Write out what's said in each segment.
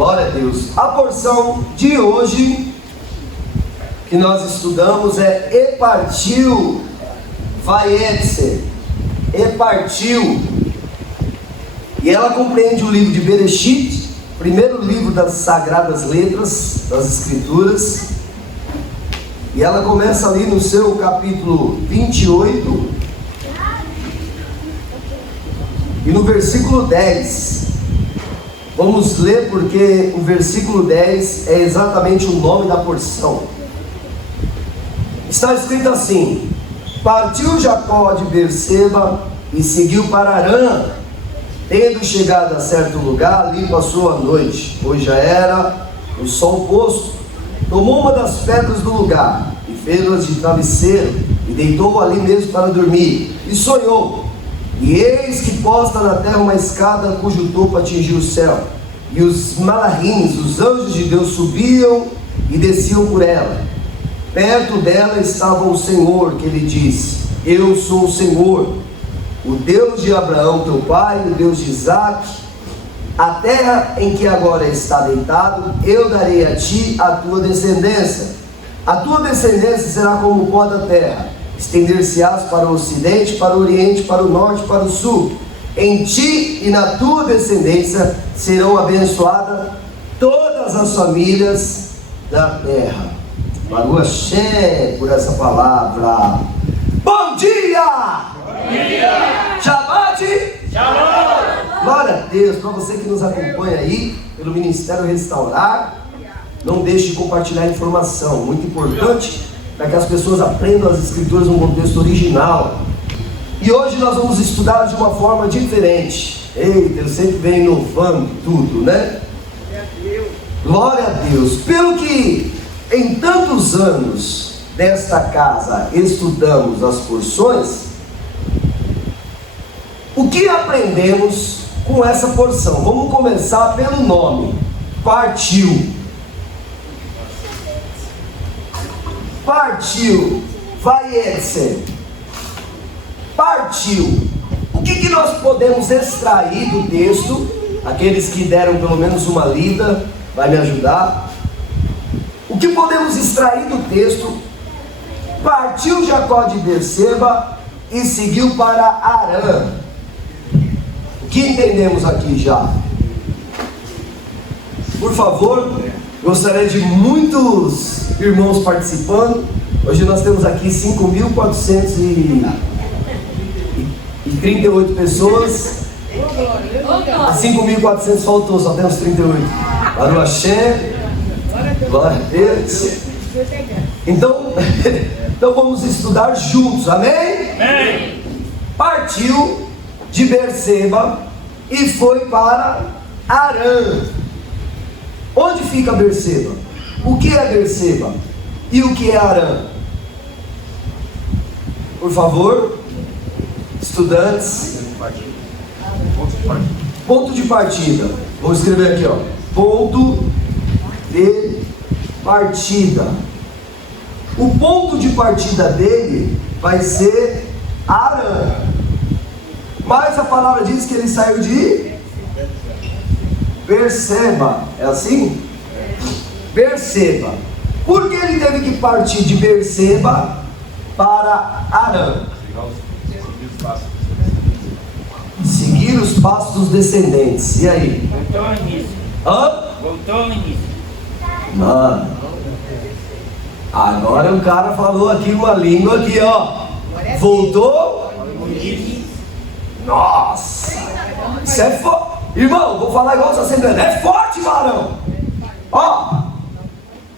Glória a Deus. A porção de hoje que nós estudamos é E partiu Vayetse. E partiu. E ela compreende o livro de Bereshit, primeiro livro das Sagradas Letras, das Escrituras. E ela começa ali no seu capítulo 28 e no versículo 10. Vamos ler porque o versículo 10 é exatamente o nome da porção. Está escrito assim: partiu Jacó de Berseba e seguiu para Harã. Tendo chegado a certo lugar, ali passou a noite, pois já era o sol posto. Tomou uma das pedras do lugar e fez-las de travesseiro e deitou ali mesmo para dormir. E sonhou, e eis que posta na terra uma escada cujo topo atingiu o céu. E os malahins, os anjos de Deus, subiam e desciam por ela. Perto dela estava o Senhor, que lhe disse: eu sou o Senhor, o Deus de Abraão teu pai, o Deus de Isaque. A terra em que agora está deitado, eu darei a ti a tua descendência. A tua descendência será como o pó da terra. Estender-se-ás para o ocidente, para o oriente, para o norte, para o sul. Em ti e na tua descendência serão abençoadas todas as famílias da terra. Baruch Hashem por essa palavra. Bom dia! Bom dia! Shabbat! Shalom! Glória a Deus, para você que nos acompanha aí pelo Ministério Restaurar, não deixe de compartilhar informação, muito importante, para que as pessoas aprendam as Escrituras no contexto original. E hoje nós vamos estudar de uma forma diferente. Eita, eu sempre venho inovando tudo, né? Glória a Deus. Pelo que em tantos anos desta casa estudamos as porções, o que aprendemos com essa porção? Vamos começar pelo nome. Partiu. Partiu. Vayetse. Partiu. O que nós podemos extrair do texto? Aqueles que deram pelo menos uma lida, vai me ajudar. O que podemos extrair do texto? Partiu Jacó de Berseba e seguiu para Harã. O que entendemos aqui já? Por favor, gostaria de muitos irmãos participando. Hoje nós temos aqui 5.438 pessoas. A 5.400 faltou, só temos 38. Baruch Hashem. Glória a Deus. Então vamos estudar juntos, amém? Amém. Partiu de Berseba e foi para Harã. Onde fica Berseba? O que é Berseba? E o que é Harã? Por favor, estudantes. Ponto de partida. Vou escrever aqui, ó. Ponto de partida. O ponto de partida dele vai ser Harã. Mas a palavra diz que ele saiu de Berseba. É assim? Berseba. Por que ele teve que partir de Berseba para Harã? Seguir os passos dos descendentes. E aí? Voltou ao início. Hã? Voltou ao início. Mano, agora o cara falou aqui uma língua aqui, ó. Voltou? Nossa, isso é forte. Irmão, vou falar igual você sempre. É forte, varão. Ó,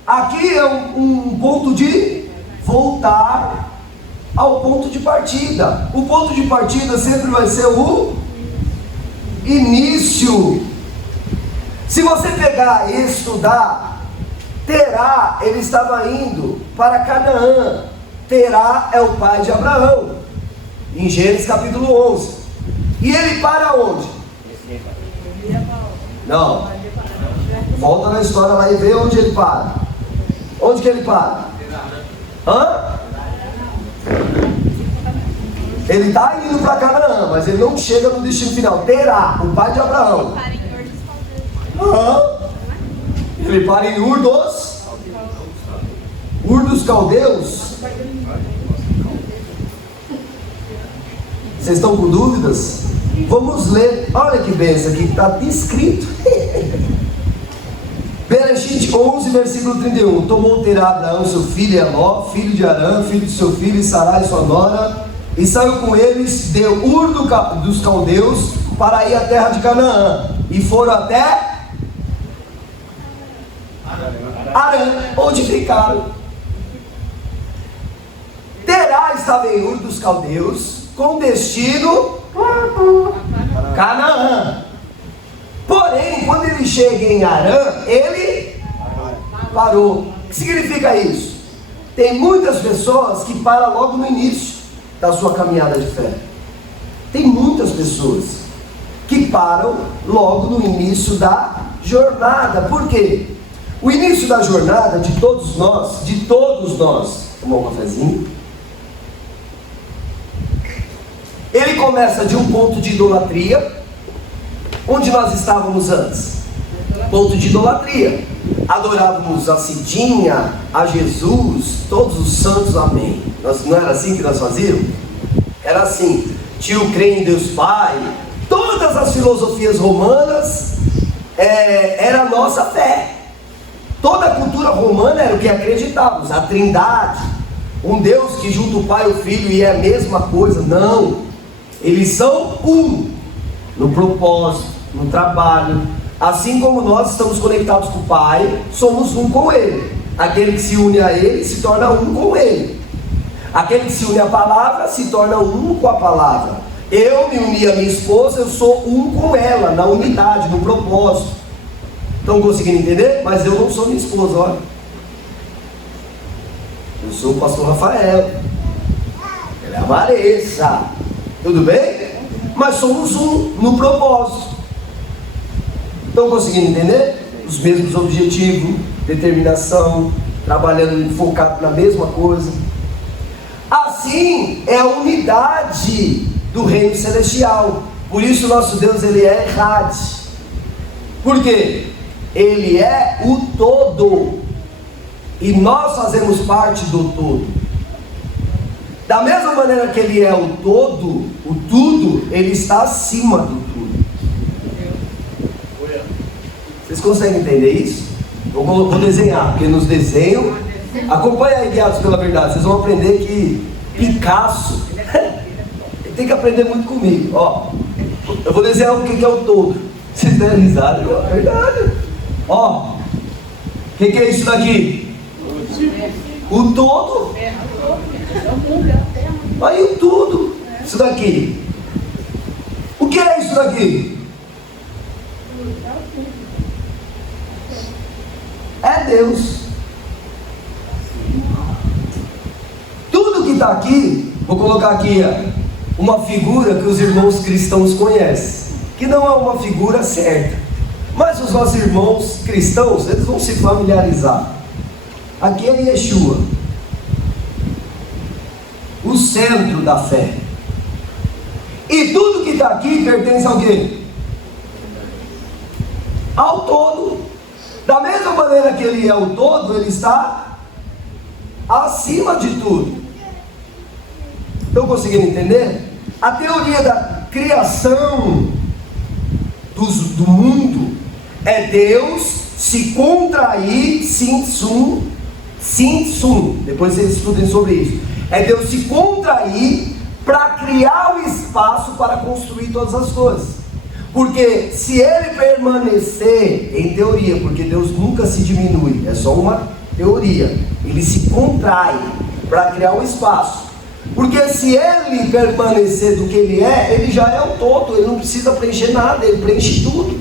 aqui é um ponto de voltar ao ponto de partida. O ponto de partida sempre vai ser o início. Se você pegar e estudar, Terá, ele estava indo para Canaã. Terá é o pai de Abraão, em Gênesis capítulo 11. E ele para onde? Não. Volta na história lá e vê onde ele para. Onde que ele para? Hã? Ele está indo para Canaã, mas ele não chega no destino final. Terá, o pai de Abraão. Hã? Ele para em Ur dos Caldeus. Vocês estão com dúvidas? Vamos ler. Olha que benção aqui que está escrito. Bereshit 11, versículo 31. Tomou Terá Abraão, seu filho Eló, filho de Arã, filho de seu filho, e Sarai, sua nora, e saiu com eles de Ur dos Caldeus para ir à terra de Canaã. E foram até Arã, onde ficaram. Terá estava em Ur dos Caldeus, com destino Canaã. Porém, quando ele chega em Arã, ele parou. O que significa isso? Tem muitas pessoas que param logo no início da sua caminhada de fé. Tem muitas pessoas que param logo no início da jornada. Por quê? O início da jornada de todos nós, tomar um cafezinho, ele começa de um ponto de idolatria. Onde nós estávamos antes? Ponto de idolatria. Adorávamos a Cidinha, a Jesus, todos os santos, amém. Não era assim que nós fazíamos? Era assim. Tio crê em Deus Pai. Todas as filosofias romanas era a nossa fé. Toda a cultura romana era o que acreditávamos. A Trindade, um Deus que junta o Pai e o Filho e é a mesma coisa. Não, eles são um. No propósito, no trabalho, assim como nós estamos conectados com o Pai, somos um com Ele. Aquele que se une a Ele se torna um com Ele. Aquele que se une à palavra se torna um com a palavra. Eu me uni à minha esposa, eu sou um com ela, na unidade, no propósito. Estão conseguindo entender? Mas eu não sou minha esposa, olha. Eu sou o pastor Rafael. Ela é a Maressa. Tudo bem? Mas somos um no propósito. Estão conseguindo entender? Os mesmos objetivos, determinação, trabalhando focado na mesma coisa. Assim é a unidade do reino celestial. Por isso nosso Deus, ele é Echad. Por quê? Ele é o todo, e nós fazemos parte do todo. Da mesma maneira que ele é o todo, o tudo, ele está acima do tudo. Vocês conseguem entender isso? Vou desenhar, porque nos desenhos, acompanha aí, guiados pela verdade, vocês vão aprender que Picasso ele tem que aprender muito comigo. Ó, eu vou desenhar o que é o todo. Vocês deram risada, é verdade. Ó, o que é isso daqui? O todo. Aí o tudo. Isso daqui. O que é isso daqui? É Deus. Tudo que está aqui, vou colocar aqui uma figura que os irmãos cristãos conhecem, que não é uma figura certa, mas os nossos irmãos cristãos, eles vão se familiarizar. Aqui é Yeshua, o centro da fé. E tudo que está aqui pertence ao quê? Ao todo. Da mesma maneira que ele é o todo, ele está acima de tudo. Estão conseguindo entender? A teoria da criação do mundo é Deus se contrair, Sim Sum. Depois vocês estudem sobre isso. É Deus se contrair para criar o espaço para construir todas as coisas. Porque se ele permanecer, em teoria, porque Deus nunca se diminui, é só uma teoria, ele se contrai para criar um espaço. Porque se ele permanecer do que ele é, ele já é o todo, ele não precisa preencher nada, ele preenche tudo.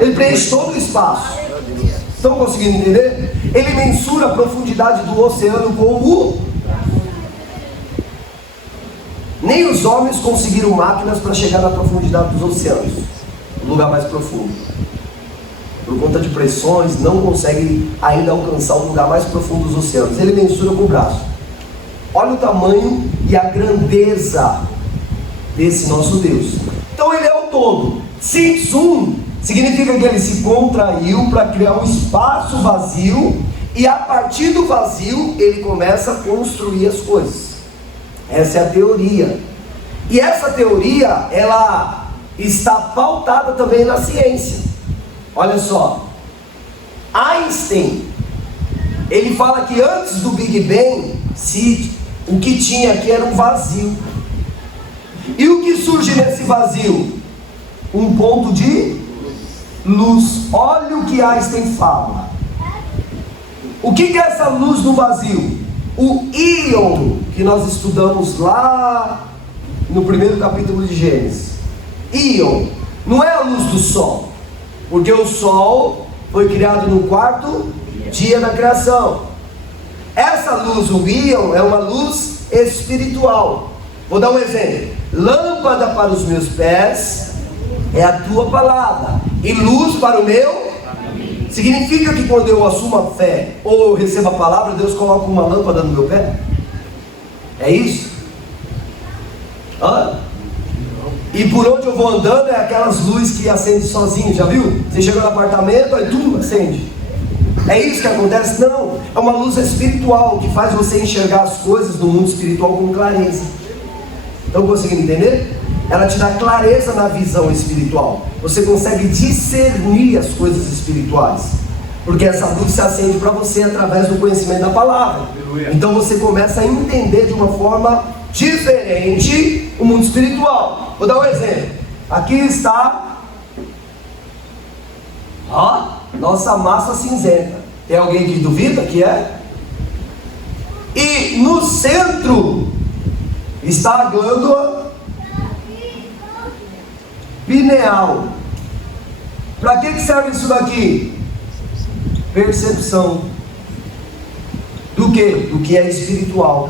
Ele preenche todo o espaço. Estão conseguindo entender? Ele mensura a profundidade do oceano com o... Nem os homens conseguiram máquinas para chegar na profundidade dos oceanos, o lugar mais profundo. Por conta de pressões, não conseguem ainda alcançar o lugar mais profundo dos oceanos. Ele mensura com o braço. Olha o tamanho e a grandeza desse nosso Deus. Então ele é o todo. Sim Significa que ele se contraiu para criar um espaço vazio, e a partir do vazio ele começa a construir as coisas. Essa é a teoria. E essa teoria, ela está pautada também na ciência. Olha só, Einstein, ele fala que antes do Big Bang, o que tinha aqui era um vazio. E o que surge nesse vazio? Um ponto de luz. Olha o que Einstein fala. O que é essa luz no vazio? O íon, que nós estudamos lá no primeiro capítulo de Gênesis. Íon não é a luz do sol, porque o sol foi criado no quarto dia da criação. Essa luz, o íon, é uma luz espiritual. Vou dar um exemplo. Lâmpada para os meus pés é a tua palavra, e luz para o meu. Significa que quando eu assumo a fé, ou eu recebo a palavra, Deus coloca uma lâmpada no meu pé? É isso? E por onde eu vou andando é aquelas luzes que acendem sozinho, já viu? Você chega no apartamento, aí tudo acende. É isso que acontece? Não, é uma luz espiritual que faz você enxergar as coisas do mundo espiritual com clareza. Estão conseguindo entender? Ela te dá clareza na visão espiritual. Você consegue discernir as coisas espirituais, porque essa luz se acende para você através do conhecimento da palavra. Então você começa a entender de uma forma diferente o mundo espiritual. Vou dar um exemplo. Aqui está nossa massa cinzenta. Tem alguém que duvida que é? E no centro está a glândula pineal. Para que serve isso daqui? Percepção. Do que? Do que é espiritual.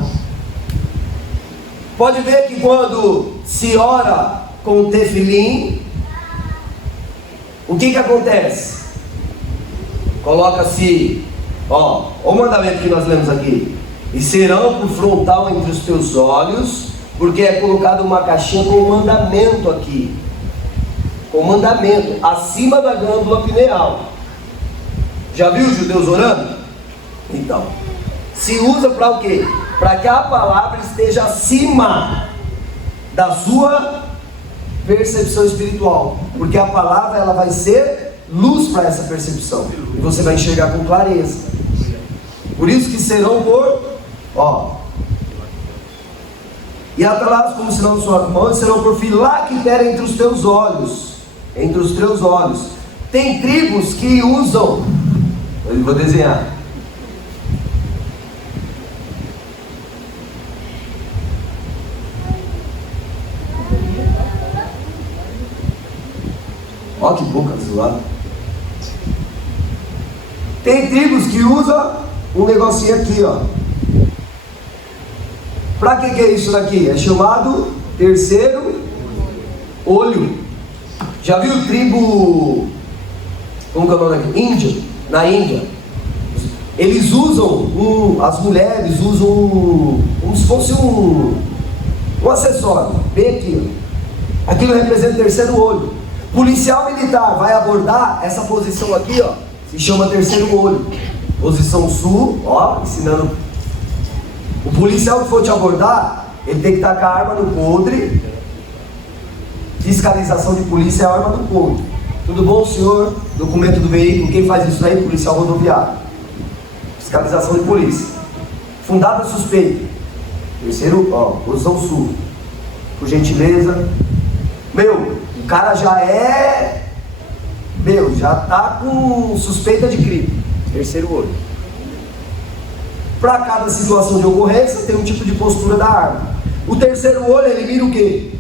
Pode ver que quando se ora com o tefilim, o que acontece? Coloca-se, o mandamento que nós lemos aqui: e serão por frontal entre os teus olhos, porque é colocado uma caixinha com mandamento aqui. Com mandamento, acima da glândula pineal. Já viu os judeus orando? Então, se usa para o quê? Para que a palavra esteja acima da sua percepção espiritual, porque a palavra ela vai ser luz para essa percepção, e você vai enxergar com clareza. Por isso que serão e atrás como sinal de suas mãos, serão por filactéria entre os teus olhos. Entre os teus olhos. Tem tribos que usam, eu vou desenhar. Ó que boca zoada. Tem tribos que usam um negocinho aqui, Para que é isso daqui? É chamado terceiro olho. Já viu tribo, como que é o nome aqui? Índia, na Índia. Eles usam, as mulheres usam como se fosse um acessório, bem aqui. Aquilo representa o terceiro olho. Policial militar vai abordar essa posição aqui, se chama terceiro olho. Posição sul, ensinando. O policial que for te abordar, ele tem que estar com a arma no coldre. Fiscalização de polícia é a arma do coldre. Tudo bom, senhor? Documento do veículo. Quem faz isso aí? Policial rodoviário. Fiscalização de polícia. Fundada suspeita. Terceiro, posição sul. Por gentileza. O cara já já está com suspeita de crime. Terceiro olho. Para cada situação de ocorrência, tem um tipo de postura da arma. O terceiro olho, ele mira o quê?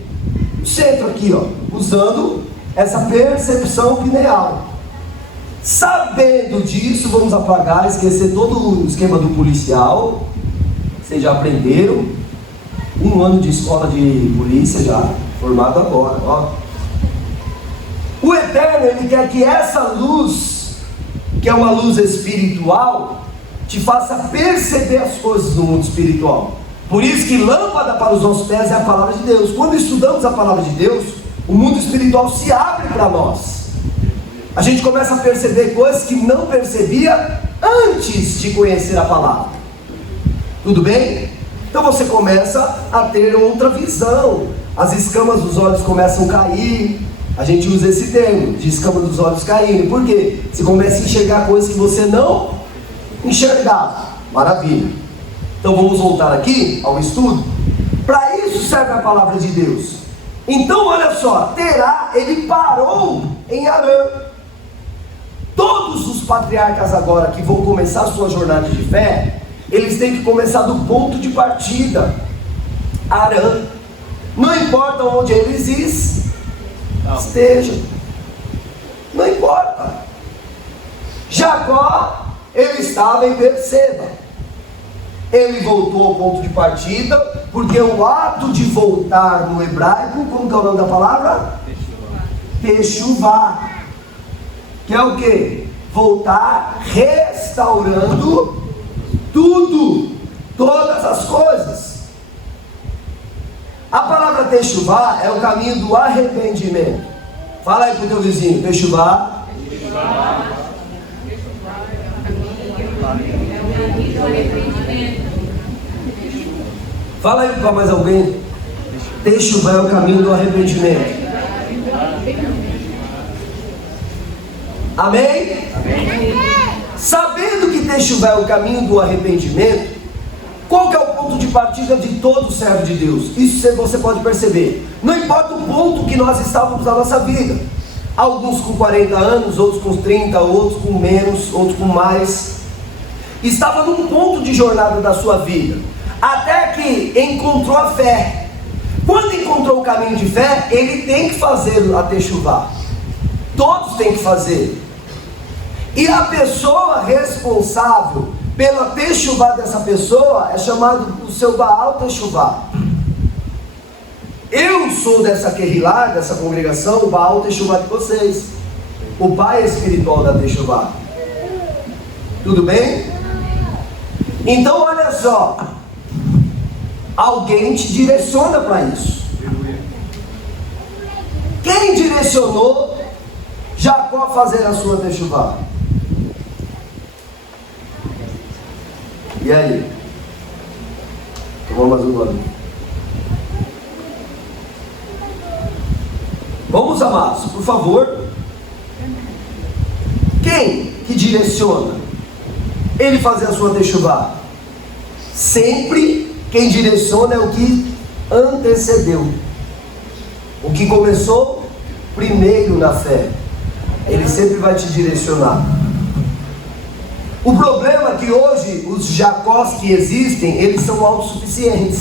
O centro aqui, usando essa percepção pineal. Sabendo disso, vamos apagar, esquecer todo o esquema do policial. Vocês já aprenderam. 1 ano de escola de polícia já, formado agora, O Eterno, ele quer que essa luz, que é uma luz espiritual, te faça perceber as coisas do mundo espiritual. Por isso que lâmpada para os nossos pés é a palavra de Deus. Quando estudamos a palavra de Deus, o mundo espiritual se abre para nós. A gente começa a perceber coisas que não percebia antes de conhecer a palavra. Tudo bem? Então você começa a ter outra visão. As escamas dos olhos começam a cair. A gente usa esse termo, de escama dos olhos caírem. Por quê? Você começa a enxergar coisas que você não enxergava. Maravilha. Então vamos voltar aqui ao estudo. Para isso serve a palavra de Deus. Então olha só, Terá, ele parou em Harã. Todos os patriarcas agora que vão começar a sua jornada de fé, eles têm que começar do ponto de partida, Harã. Não importa onde eles estejam, não importa. Jacó, ele estava em Berseba. Ele voltou ao ponto de partida, porque o ato de voltar no hebraico, como que é o nome da palavra? Techuvá, que é o que? Voltar restaurando tudo, todas as coisas. A palavra techuvá é o caminho do arrependimento. Fala aí pro teu vizinho, techuvá. Fala aí para mais alguém. Techuvá é o caminho do arrependimento. Amém? Sabendo que Techuvá é o caminho do arrependimento, qual que é o ponto de partida de todo servo de Deus? Isso você pode perceber. Não importa o ponto que nós estávamos na nossa vida. Alguns com 40 anos, outros com 30, outros com menos, outros com mais. Estava num ponto de jornada da sua vida, até que encontrou a fé. Quando encontrou o caminho de fé, ele tem que fazer a Techuvá. Todos têm que fazer. E a pessoa responsável pela Techuvá dessa pessoa é chamado o seu Baal Techuvá. Eu sou dessa Kehilá, dessa congregação, o Baal Techuvá de vocês, o pai espiritual da Techuvá. Tudo bem? Então olha só, alguém te direciona para isso. Quem direcionou Jacó a fazer a sua Techuvá? E aí? Vamos mais um gole. Vamos, amados, por favor. Quem que direciona ele fazer a sua Techuvá? Sempre quem direciona é o que antecedeu, o que começou primeiro na fé. Ele sempre vai te direcionar. O problema é que hoje os Jacós que existem, eles são autossuficientes.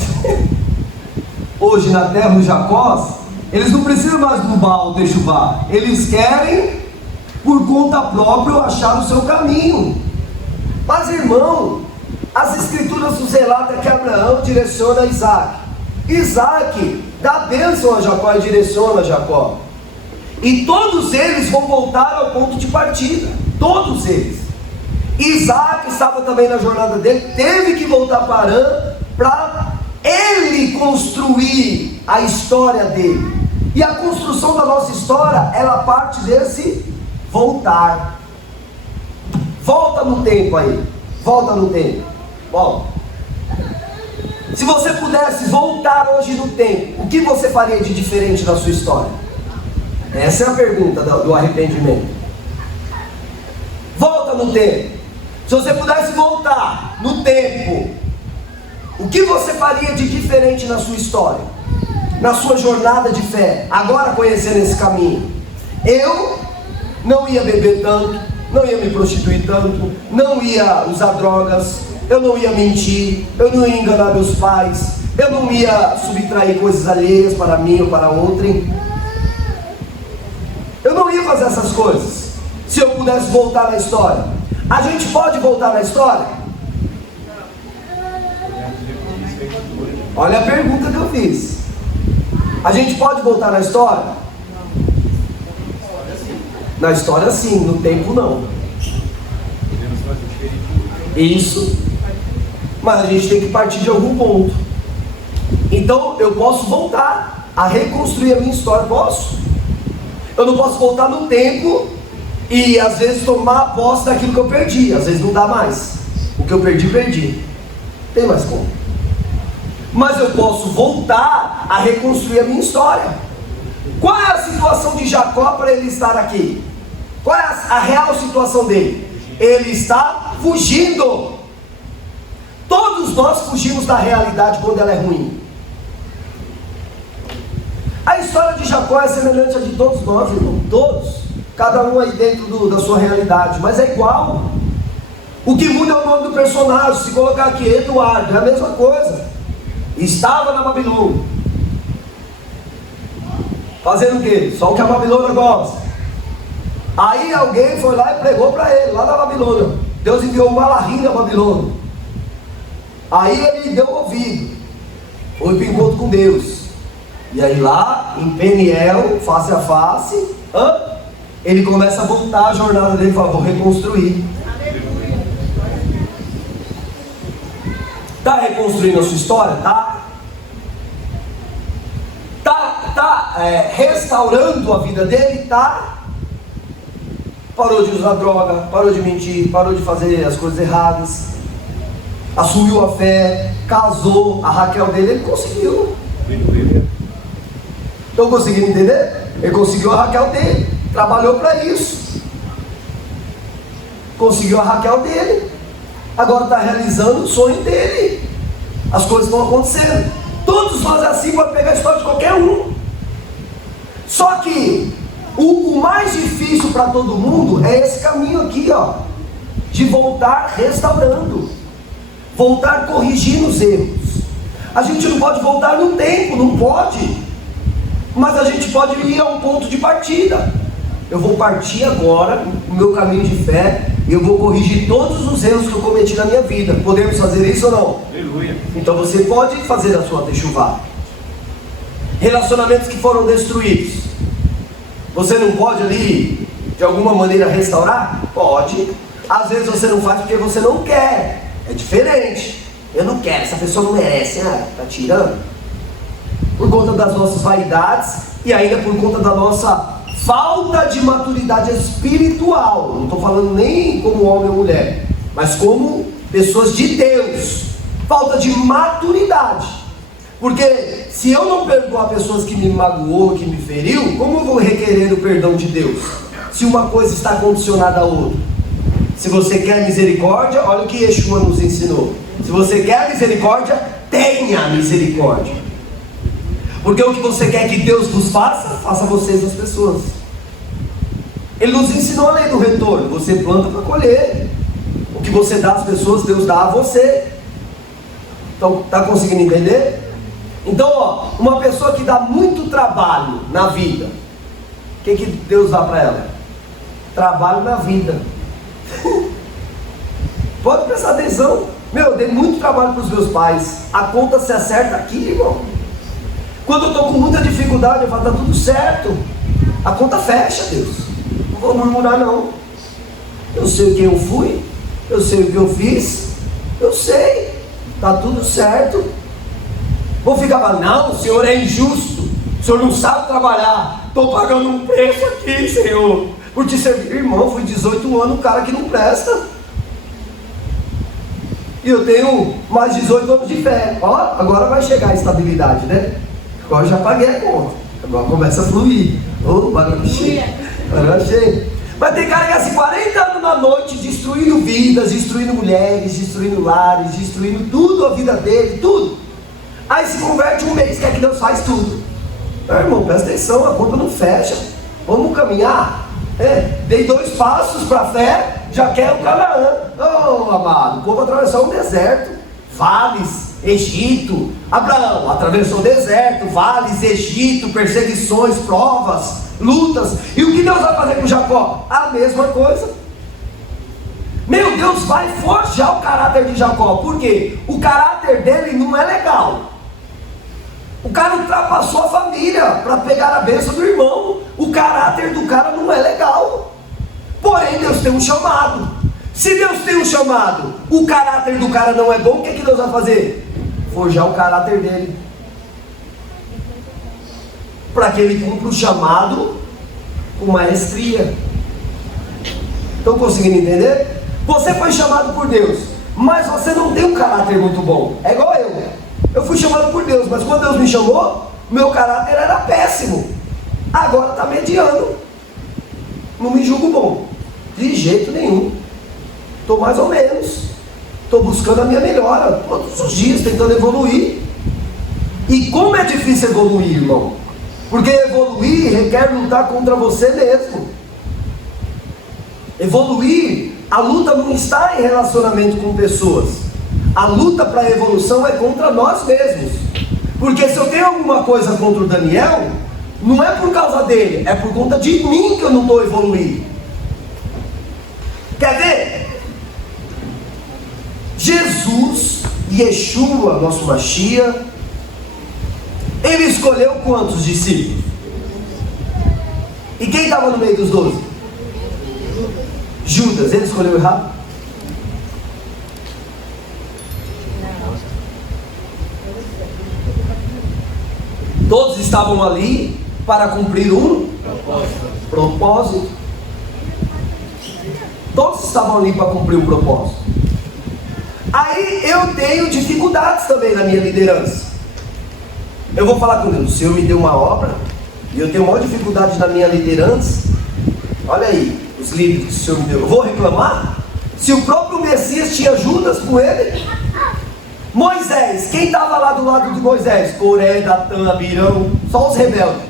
Hoje na terra os Jacós, eles não precisam mais do Baal Techuvá. Eles querem, por conta própria, achar o seu caminho. Mas irmão, as escrituras nos relatam que Abraão direciona Isaac. Isaac dá bênção a Jacó e direciona a Jacó. E todos eles vão voltar ao ponto de partida. Todos eles. Isaac estava também na jornada dele, teve que voltar para Harã para ele construir a história dele. E a construção da nossa história, ela parte desse voltar. Volta no tempo aí. Volta no tempo. Volta. Se você pudesse voltar hoje no tempo, o que você faria de diferente na sua história? Essa é a pergunta do arrependimento. Volta no tempo. Se você pudesse voltar no tempo, o que você faria de diferente na sua história? Na sua jornada de fé, agora conhecendo esse caminho? Eu não ia beber tanto, não ia me prostituir tanto, não ia usar drogas, eu não ia mentir, eu não ia enganar meus pais, eu não ia subtrair coisas alheias para mim ou para outrem. Eu não ia fazer essas coisas se eu pudesse voltar na história. A gente pode voltar na história? Olha a pergunta que eu fiz. A gente pode voltar na história? Na história sim, no tempo não. Isso. Mas a gente tem que partir de algum ponto. Então eu posso voltar a reconstruir a minha história, posso? Eu não posso voltar no tempo E às vezes tomar posse daquilo que eu perdi. Às vezes não dá mais. O que eu perdi, perdi. Tem mais como. Mas eu posso voltar a reconstruir a minha história. Qual é a situação de Jacó para ele estar aqui? Qual é a real situação dele? Ele está fugindo. Todos nós fugimos da realidade quando ela é ruim. A história de Jacó é semelhante à de todos nós, irmão. Todos. Cada um aí dentro da sua realidade. Mas é igual. O que muda é o nome do personagem. Se colocar aqui Eduardo, é a mesma coisa. Estava na Babilônia. Fazendo o quê? Só o que a Babilônia gosta. Aí alguém foi lá e pregou para ele, lá na Babilônia. Deus enviou um Malarim na Babilônia. Aí ele deu ouvido. Foi para o encontro com Deus. E aí lá, em Peniel, face a face, ele começa a voltar a jornada dele e fala, vou reconstruir. Está reconstruindo a sua história? Tá restaurando a vida dele? Tá. Parou de usar droga, parou de mentir, parou de fazer as coisas erradas, assumiu a fé, casou, a Raquel dele, ele conseguiu. Estão conseguindo entender? Ele conseguiu a Raquel dele, trabalhou para isso, conseguiu a Raquel dele, agora está realizando o sonho dele, as coisas estão acontecendo. Todos nós assim, pode pegar a história de qualquer um. Só que o mais difícil para todo mundo é esse caminho aqui, ó, de voltar restaurando, voltar corrigindo os erros. A gente não pode voltar no tempo, não pode, mas a gente pode ir a um ponto de partida. Eu vou partir agora no meu caminho de fé e eu vou corrigir todos os erros que eu cometi na minha vida. Podemos fazer isso ou não? Aleluia. Então você pode fazer a sua techuvá. Relacionamentos que foram destruídos, você não pode ali de alguma maneira restaurar? Pode. Às vezes você não faz porque você não quer. É diferente. Eu não quero, essa pessoa não merece. Tá tirando? Por conta das nossas vaidades e ainda por conta da nossa falta de maturidade espiritual. Não estou falando nem como homem ou mulher, mas como pessoas de Deus. Falta de maturidade. Porque se eu não perdoar pessoas que me magoou, que me feriu, como eu vou requerer o perdão de Deus? Se uma coisa está condicionada à outra. Se você quer misericórdia, olha o que Yeshua nos ensinou. Se você quer misericórdia, tenha misericórdia. Porque o que você quer que Deus vos faça, faça vocês as pessoas. Ele nos ensinou a lei do retorno. Você planta para colher. O que você dá às pessoas, Deus dá a você. Então, está conseguindo entender? Então, ó, uma pessoa que dá muito trabalho na vida, o que Deus dá para ela? Trabalho na vida. Pode prestar atenção. Meu, eu dei muito trabalho para os meus pais. A conta se acerta aqui, irmão. Quando eu estou com muita dificuldade, eu falo, tá tudo certo. A conta fecha, Deus. Não vou murmurar, não. Eu sei quem eu fui, eu sei o que eu fiz, eu sei. Tá tudo certo. Vou ficar falando, não, o Senhor é injusto, o Senhor não sabe trabalhar, estou pagando um preço aqui, Senhor, por te servir. Irmão, fui 18 anos, um cara que não presta, e eu tenho mais 18 anos de fé. Ó, agora vai chegar a estabilidade, né? Agora eu já paguei a conta, agora começa a fluir. Ô, barulho cheio, barulho cheio. Mas tem cara que assim, 40 anos na noite, destruindo vidas, destruindo mulheres, destruindo lares, destruindo tudo, a vida dele, tudo. Aí se converte um mês, quer que Deus faz tudo. Meu irmão, presta atenção, a conta não fecha. Vamos caminhar? Dei 2 passos para a fé, já quer o Canaã. Oh, amado, o povo atravessou um deserto, vales, Egito. Abraão atravessou o deserto, vales, Egito, perseguições, provas, lutas. E o que Deus vai fazer com Jacó? A mesma coisa. Meu Deus vai forjar o caráter de Jacó. Por quê? O caráter dele não é legal. O cara ultrapassou a família para pegar a bênção do irmão. O caráter do cara não é legal. Porém, Deus tem um chamado. Se Deus tem um chamado, o caráter do cara não é bom, o que Deus vai fazer? Forjar o caráter dele, para que ele cumpra o chamado com maestria. Estão conseguindo entender? Você foi chamado por Deus, mas você não tem um caráter muito bom. É igual eu. Eu fui chamado por Deus, mas quando Deus me chamou, meu caráter era péssimo. Agora está mediano. Não me julgo bom, de jeito nenhum. Estou mais ou menos. Estou buscando a minha melhora todos os dias, tentando evoluir. E como é difícil evoluir, irmão? Porque evoluir requer lutar contra você mesmo. Evoluir, a luta não está em relacionamento com pessoas. A luta para a evolução é contra nós mesmos. Porque se eu tenho alguma coisa contra o Daniel, não é por causa dele, é por conta de mim que eu não estou evoluindo. Quer ver? Jesus, Yeshua, nosso Mashiach, ele escolheu quantos discípulos? E quem estava no meio dos 12? Judas. Ele escolheu errado? Todos estavam ali para cumprir um propósito. Todos estavam ali para cumprir um propósito. Aí eu tenho dificuldades também na minha liderança. Eu vou falar com Deus: o Senhor me deu uma obra e eu tenho maior dificuldade na minha liderança. Olha aí, os líderes que o Senhor me deu. Eu vou reclamar? Se o próprio Messias tinha Judas com ele. Moisés, quem estava lá do lado de Moisés? Coré, Datã, Abirão, só os rebeldes.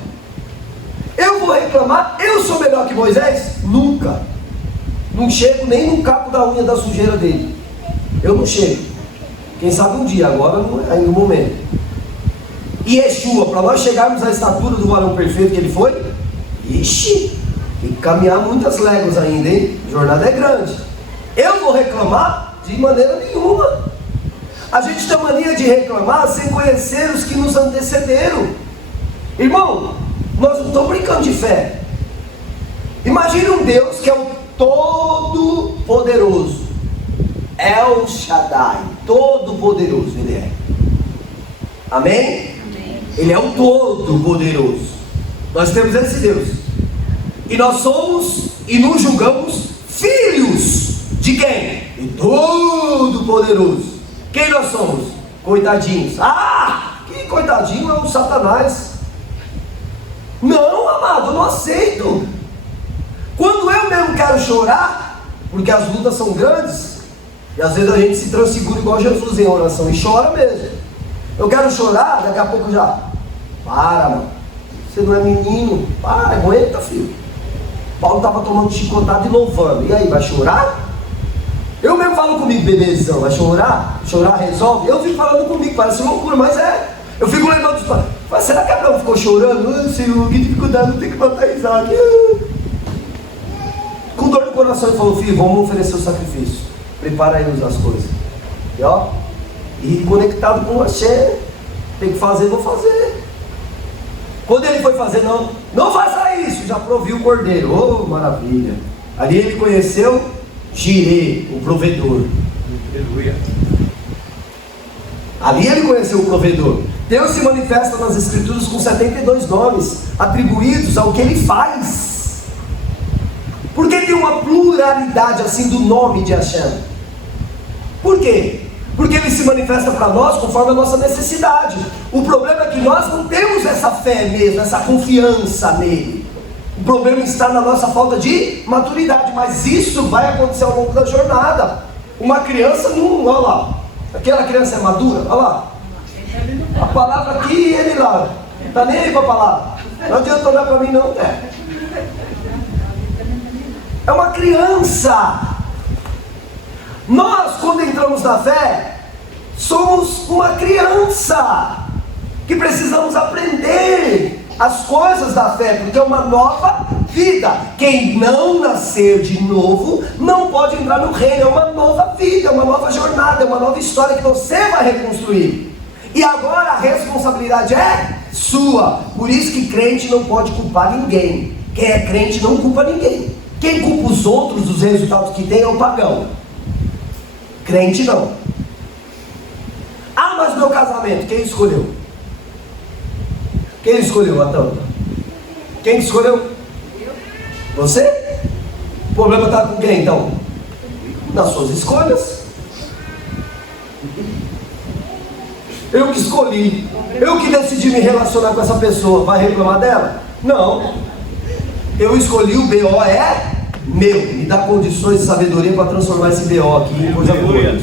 Eu vou reclamar? Eu sou melhor que Moisés? Nunca. Não chego nem no capo da unha da sujeira dele. Eu não chego. Quem sabe um dia, agora não é ainda o momento. E Yeshua, para nós chegarmos à estatura do varão perfeito que ele foi, ixi, tem que caminhar muitas léguas ainda, hein? A jornada é grande. Eu vou reclamar? De maneira nenhuma. A gente tem mania de reclamar sem conhecer os que nos antecederam. Irmão, nós não estamos brincando de fé. Imagine um Deus que é o Todo-Poderoso. El Shaddai, Todo-Poderoso ele é. Amém? Amém? Ele é o Todo-Poderoso. Nós temos esse Deus. E nós somos e nos julgamos filhos de quem? Do Todo-Poderoso. Quem nós somos? Coitadinhos. Ah, que coitadinho é o Satanás. Não, amado, eu não aceito. Quando eu mesmo quero chorar, porque as lutas são grandes, e às vezes a gente se transfigura igual Jesus em oração e chora mesmo. Eu quero chorar, daqui a pouco já. Para, mano. Você não é menino. Para, aguenta, filho. Paulo estava tomando chicotada e louvando. E aí, vai chorar? Eu mesmo falo comigo, bebezão, vai chorar? Chorar resolve? Eu fico falando comigo, parece loucura, mas é. Eu fico lembrando dos pais. Mas será que Abraão ficou chorando? Ah, Senhor, que dificuldade, não tem que matar Isaac. Com dor no coração, ele falou: filho, vamos oferecer o sacrifício. Prepara aí as coisas. E ó, e conectado com você, tem que fazer, vou fazer. Quando ele foi fazer, não faça isso, já proviu o cordeiro. Oh, maravilha. Ali ele conheceu Jirê, o provedor. Aleluia. Ali ele conheceu o provedor. Deus se manifesta nas escrituras com 72 nomes atribuídos ao que ele faz. Por que tem uma pluralidade assim do nome de Hashem? Por quê? Porque ele se manifesta para nós conforme a nossa necessidade. O problema é que nós não temos essa fé mesmo, essa confiança nele. O problema está na nossa falta de maturidade, mas isso vai acontecer ao longo da jornada. Uma criança não, olha lá, aquela criança é madura, olha lá, a palavra aqui e ele lá, não está nem aí para a palavra, não adianta olhar para mim não, é uma criança. Nós, quando entramos na fé, somos uma criança, que precisamos aprender as coisas da fé, porque é uma nova vida. Quem não nascer de novo não pode entrar no reino. É uma nova vida, é uma nova jornada, é uma nova história que você vai reconstruir. E agora a responsabilidade é sua. Por isso que crente não pode culpar ninguém. Quem é crente não culpa ninguém. Quem culpa os outros dos resultados que tem é o pagão. Crente não. Ah, mas meu casamento, quem escolheu? Quem escolheu a tampa? Quem escolheu? Você? problema está com quem então? Nas suas escolhas. Eu que escolhi, eu que decidi me relacionar com essa pessoa, vai reclamar dela? Não. Eu escolhi, o BO é meu, me dá condições de sabedoria para transformar esse BO aqui em coisa boa.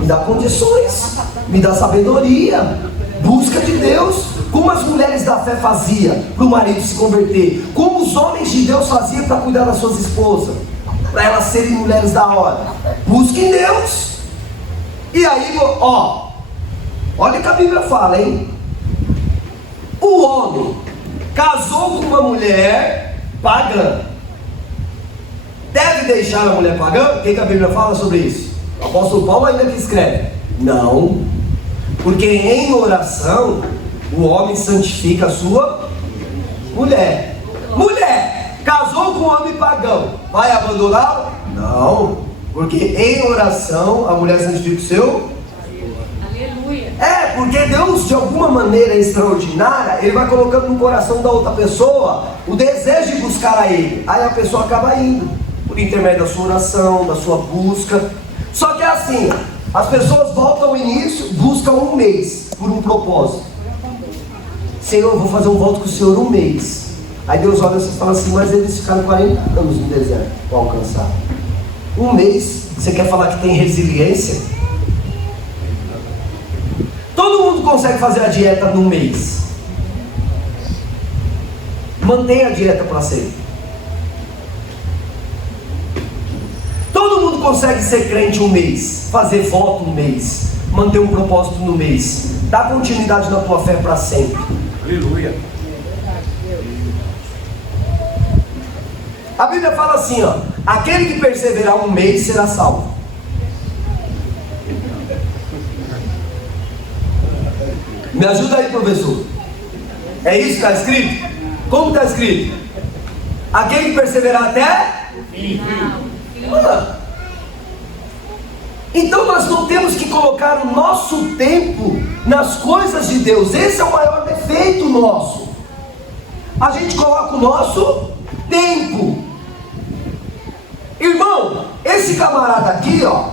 Me dá condições, me dá sabedoria, busca de Deus, como as mulheres da fé faziam para o marido se converter, como os homens de Deus faziam para cuidar das suas esposas, para elas serem mulheres da hora. Busque em Deus. E aí, ó, olha o que a Bíblia fala, hein? O homem casou com uma mulher pagã, deve deixar a mulher pagã? O que a Bíblia fala sobre isso? O apóstolo Paulo ainda que escreve: não, porque em oração o homem santifica a sua mulher. Mulher, casou com um homem pagão, vai abandoná-lo? Não, porque em oração a mulher santifica o seu. Aleluia. Porque Deus, de alguma maneira extraordinária, Ele vai colocando no coração da outra pessoa o desejo de buscar a Ele. Aí a pessoa acaba indo, por intermédio da sua oração, da sua busca. Só que é assim, as pessoas voltam ao início, buscam um mês, por um propósito. Senhor, eu vou fazer um voto com o Senhor um mês. Aí Deus olha e fala assim: mas eles ficaram 40 anos no deserto para alcançar. Um mês, você quer falar que tem resiliência? Todo mundo consegue fazer a dieta num mês. Mantenha a dieta para sempre. Todo mundo consegue ser crente um mês, fazer voto um mês, manter um propósito no mês, dar continuidade na tua fé para sempre. Aleluia. A Bíblia fala assim, ó: aquele que perseverar um mês será salvo. Me ajuda aí, professor. É isso que está escrito? Como está escrito? Aquele que perseverar até? Então nós não temos que colocar o nosso tempo nas coisas de Deus. Esse é o maior defeito nosso. A gente coloca o nosso tempo. Irmão, esse camarada aqui, ó,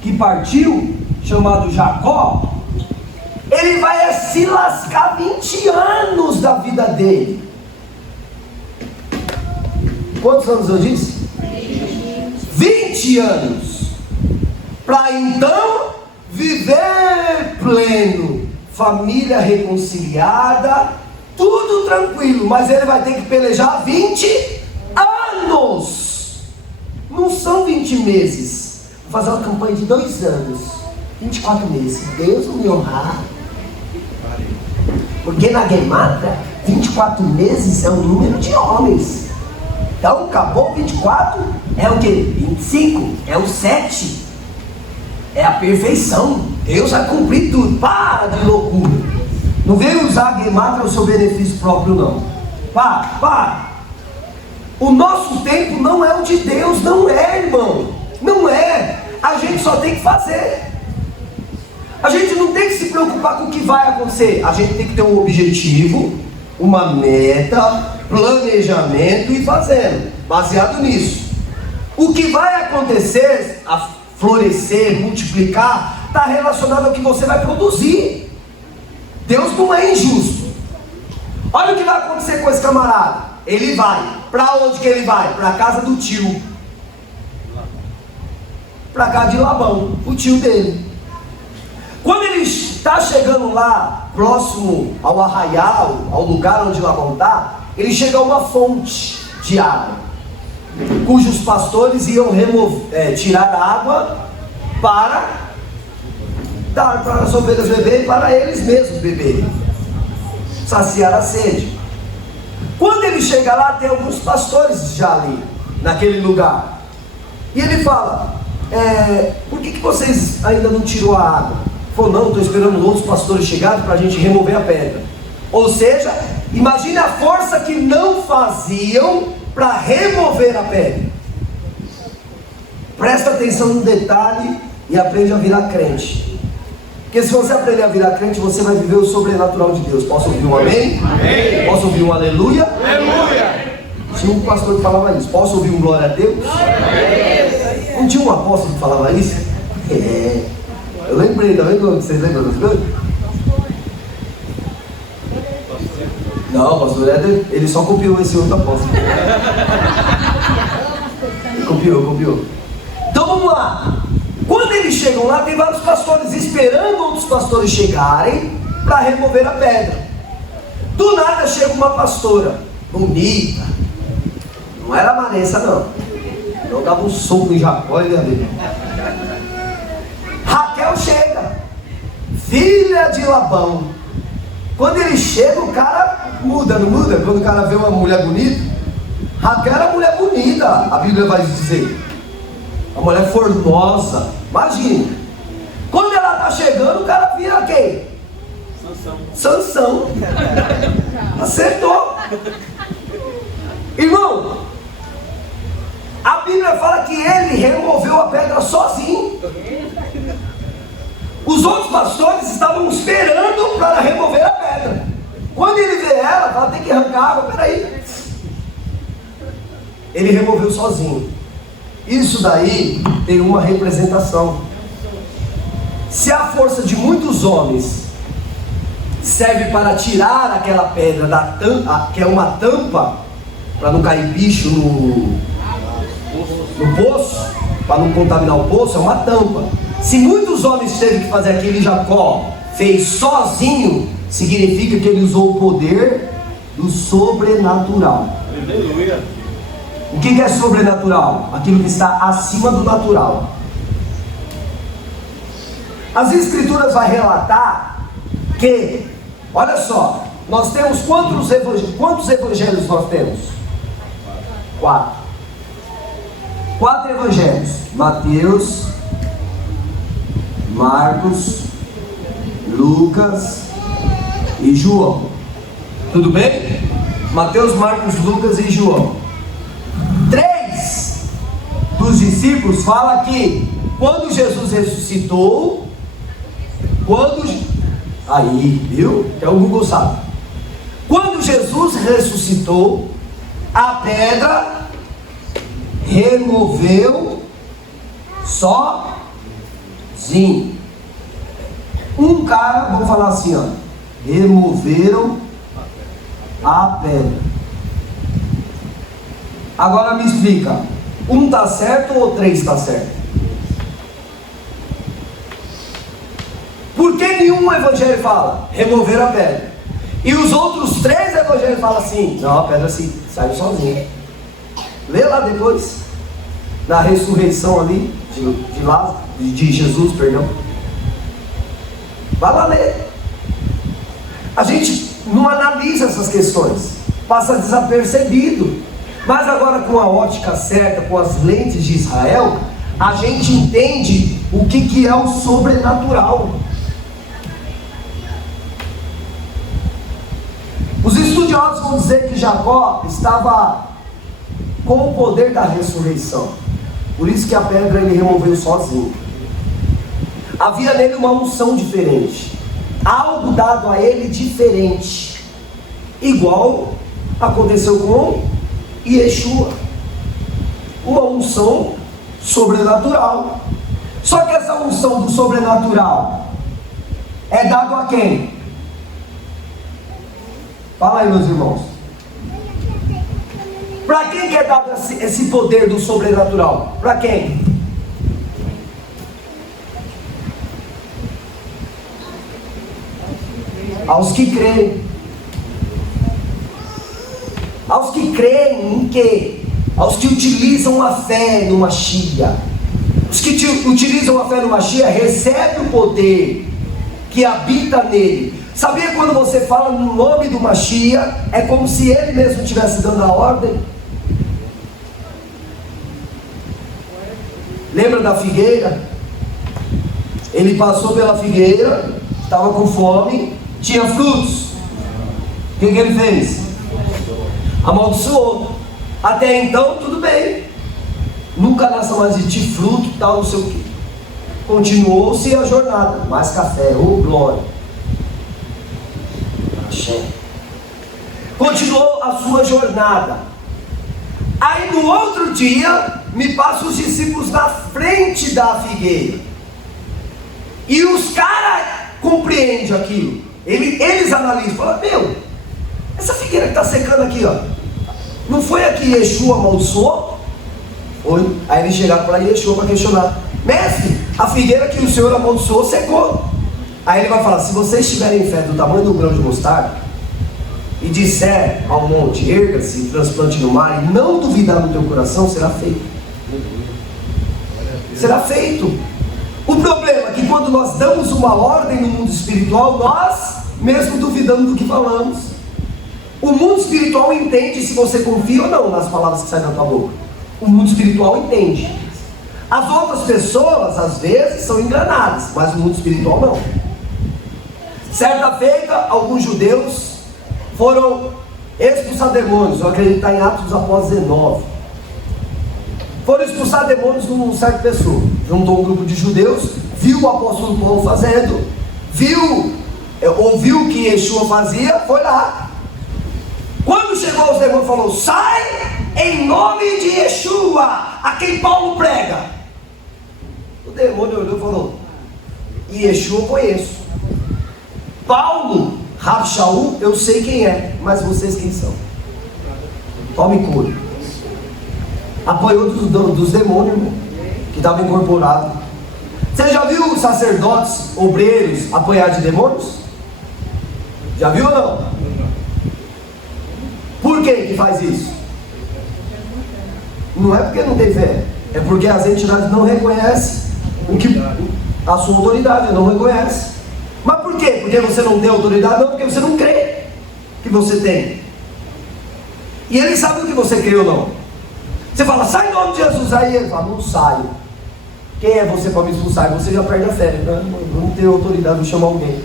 que partiu, chamado Jacó, ele vai se lascar 20 anos da vida dele. Quantos anos eu disse? 20 anos. Para então viver pleno, família reconciliada, tudo tranquilo. Mas ele vai ter que pelejar 20 anos. Não são 20 meses. Vou fazer uma campanha de 2 anos, 24 meses. Deus me honrar. Porque na Guemata, 24 meses é o número de homens. Então acabou 24, é o que? 25, é o 7. É a perfeição. Deus vai cumprir tudo. Para de loucura. Não veio usar a Guemata no seu benefício próprio, não. Para. O nosso tempo não é o de Deus. Não é, irmão. Não é. A gente só tem que fazer. A gente não tem que se preocupar com o que vai acontecer. A gente tem que ter um objetivo, uma meta, planejamento e fazendo, baseado nisso. O que vai acontecer, a florescer, multiplicar, está relacionado ao que você vai produzir. Deus não é injusto. Olha o que vai acontecer com esse camarada. Ele vai, para onde que ele vai? Para a casa do tio, para a casa de Labão, o tio dele. Quando ele está chegando lá, próximo ao arraial, ao lugar onde Labão está, ele chega a uma fonte de água, cujos pastores iam tirar água para dar para as ovelhas beberem e para eles mesmos beberem, saciar a sede. Quando ele chega lá, tem alguns pastores já ali, naquele lugar, e ele fala: por que vocês ainda não tirou a água? Falou: não, estou esperando outros pastores chegarem para a gente remover a pedra. Ou seja, imagine a força que não faziam para remover a pedra. Presta atenção no detalhe e aprende a virar crente. Porque se você aprender a virar crente, você vai viver o sobrenatural de Deus. Posso ouvir um amém? Amém. Posso ouvir um aleluia? Aleluia. Tinha um pastor que falava isso. Posso ouvir um glória a Deus? Não tinha um apóstolo que falava isso? Eu lembrei, tá vendo? Vocês lembram das coisas? Não, o pastor Éder, ele só copiou esse outro apóstolo. Ele copiou. Então vamos lá. Quando eles chegam lá, tem vários pastores esperando outros pastores chegarem para remover a pedra. Do nada chega uma pastora, bonita. Não era Vanessa, não. Não dava um soco em Jacó e Gabriel. Raquel chega, filha de Labão. Quando ele chega, o cara muda, não muda? Quando o cara vê uma mulher bonita, Raquel era mulher bonita, a Bíblia vai dizer. A mulher formosa, imagina. Quando ela está chegando, o cara vira quem? Sansão. Acertou. Irmão, a Bíblia fala que ele removeu a pedra sozinho. Os outros pastores estavam esperando para remover a pedra. Quando ele vê ela, fala, tem que arrancar água, peraí. Ele removeu sozinho. Isso daí tem uma representação. Se a força de muitos homens serve para tirar aquela pedra da tampa, que é uma tampa, para não cair bicho no poço, para não contaminar o poço, é uma tampa. Se muitos homens teve que fazer aquilo e Jacó fez sozinho, significa que ele usou o poder do sobrenatural. Aleluia. O que é sobrenatural? Aquilo que está acima do natural. As escrituras vão relatar que, olha só, nós temos quantos evangelhos nós temos? 4 evangelhos: Mateus, Marcos, Lucas e João. Tudo bem? Mateus, Marcos, Lucas e João. 3 dos discípulos fala que quando Jesus ressuscitou, aí, viu? Até o Google sabe. Quando Jesus ressuscitou, a pedra removeu sozinho. Um cara, vamos falar assim, ó, removeram a pedra. Agora me explica, um está certo ou 3 está certo? Por que nenhum evangelho fala removeram a pedra? E os outros 3 evangelhos falam assim, não, a pedra saiu sozinha. Lê lá depois, na ressurreição ali de Lázaro, de Jesus, perdão. Vai lá ler. A gente não analisa essas questões, passa desapercebido. Mas agora, com a ótica certa, com as lentes de Israel, a gente entende o que é o sobrenatural. Os estudiosos vão dizer que Jacó estava com o poder da ressurreição. Por isso que a pedra ele removeu sozinho. Havia nele uma unção diferente, algo dado a ele diferente, igual aconteceu com Yeshua, uma unção sobrenatural. Só que essa unção do sobrenatural é dado a quem? Fala aí, meus irmãos. Para quem que é dado esse poder do sobrenatural? Para quem? Aos que creem. Aos que creem em quê? Aos que utilizam a fé no Mashiach. Os que utilizam a fé no Mashiach recebem o poder que habita nele. Sabia quando você fala no nome do Mashiach, é como se ele mesmo estivesse dando a ordem? Lembra da figueira? Ele passou pela figueira, estava com fome, tinha frutos. O que ele fez? Amaldiçoou. Até então, tudo bem. Nunca nasce mais de ti fruto, tal, não sei o que. Continuou-se a jornada. Mais café, glória. Continuou a sua jornada. Aí no outro dia, me passam os discípulos na frente da figueira. E os caras compreendem aquilo. Eles analisam, falam, meu, essa figueira que está secando aqui, ó, não foi aqui Yeshua amaldiçoou? Foi. Aí eles chegaram para Yeshua para questionar. Mestre, a figueira que o Senhor amaldiçoou secou. Aí ele vai falar, se vocês tiverem fé do tamanho do grão de mostarda, e disser ao monte, erga-se e transplante no mar, e não duvidar no teu coração, será feito. Será feito. O problema é que quando nós damos uma ordem no mundo espiritual, nós mesmo duvidamos do que falamos. O mundo espiritual entende se você confia ou não nas palavras que saem da tua boca. O mundo espiritual entende. As outras pessoas, às vezes, são enganadas, mas o mundo espiritual não. Certa feita, alguns judeus foram expulsar demônios. Eu acredito que está em Atos dos Apóstolos 19. Foram expulsar demônios de uma certa pessoa. Juntou um grupo de judeus, viu o apóstolo Paulo fazendo, ouviu o que Yeshua fazia, foi lá. Quando chegou aos demônios, falou, sai em nome de Yeshua, a quem Paulo prega. O demônio olhou e falou, Yeshua eu conheço. Paulo, Rav Shaul, eu sei quem é, mas vocês quem são? Tome cura. Apoiou dos demônios, irmão, que estavam incorporados. Você já viu sacerdotes, obreiros apoiar de demônios? Já viu ou não? Por que faz isso? Não é porque não tem fé, é porque as entidades não reconhecem a sua autoridade, não reconhece. Mas por quê? Porque você não tem autoridade? Não, porque você não crê que você tem. E ele sabe o que você crê ou não. Você fala, sai em nome de Jesus. Aí ele fala, não saio. Quem é você para me expulsar? Você já perde a fé, né? Não tem autoridade de chamar alguém.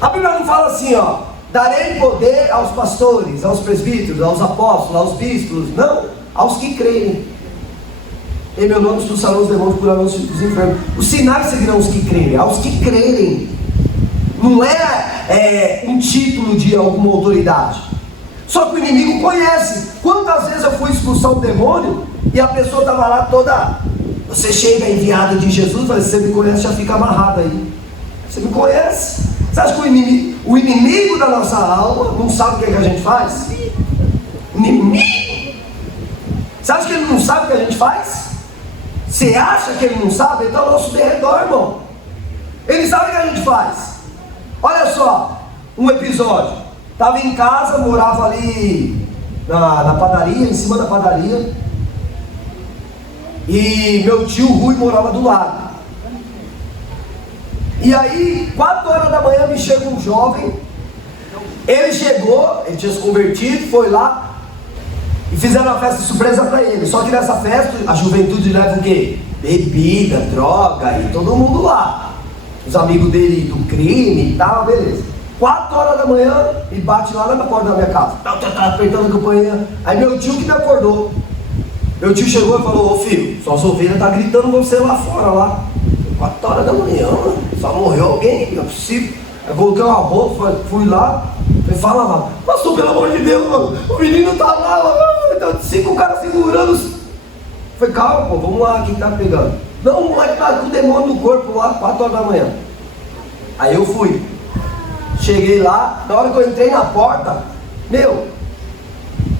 A Bíblia não fala assim, ó, darei poder aos pastores, aos presbíteros, aos apóstolos, aos bispos. Não, aos que crerem. Em meu nome expulsarão os demônios, curarão os enfermos. Os sinais seguirão os que crerem, aos que crerem. Não é um título de alguma autoridade. Só que o inimigo conhece. Quantas vezes eu fui expulsar um demônio e a pessoa estava lá toda, você chega enviado de Jesus, mas você me conhece, já fica amarrado aí. Você me conhece. Você acha que o inimigo da nossa alma não sabe o que a gente faz? Inimigo? Você acha que ele não sabe o que a gente faz? Você acha que ele não sabe? Então é o nosso derredor, irmão. Ele sabe o que a gente faz. Olha só, um episódio. Estava em casa, morava ali na padaria, em cima da padaria. E meu tio Rui morava do lado. E aí, 4 horas da manhã, me chega um jovem. Ele chegou, ele tinha se convertido, foi lá e fizeram uma festa surpresa para ele. Só que nessa festa, a juventude leva o quê? Bebida, droga e todo mundo lá. Os amigos dele do crime e tal, beleza. 4 horas da manhã, e bate lá na porta da minha casa. Tá apertando a campainha. Aí meu tio que me acordou. Meu tio chegou e falou, ô filho, suas ovelhas tá gritando você lá fora lá. 4 horas da manhã, mano. Só morreu alguém, não é possível. Aí coloquei uma roupa, fui lá. Falei, fala lá, pastor, pelo amor de Deus, mano, o menino tá lá, mano, tá 5 caras segurando. Falei, calma, pô, vamos lá, quem tá pegando? Não, o moleque tá com o demônio no corpo lá, 4 horas da manhã. Aí eu fui. Cheguei lá, na hora que eu entrei na porta, meu,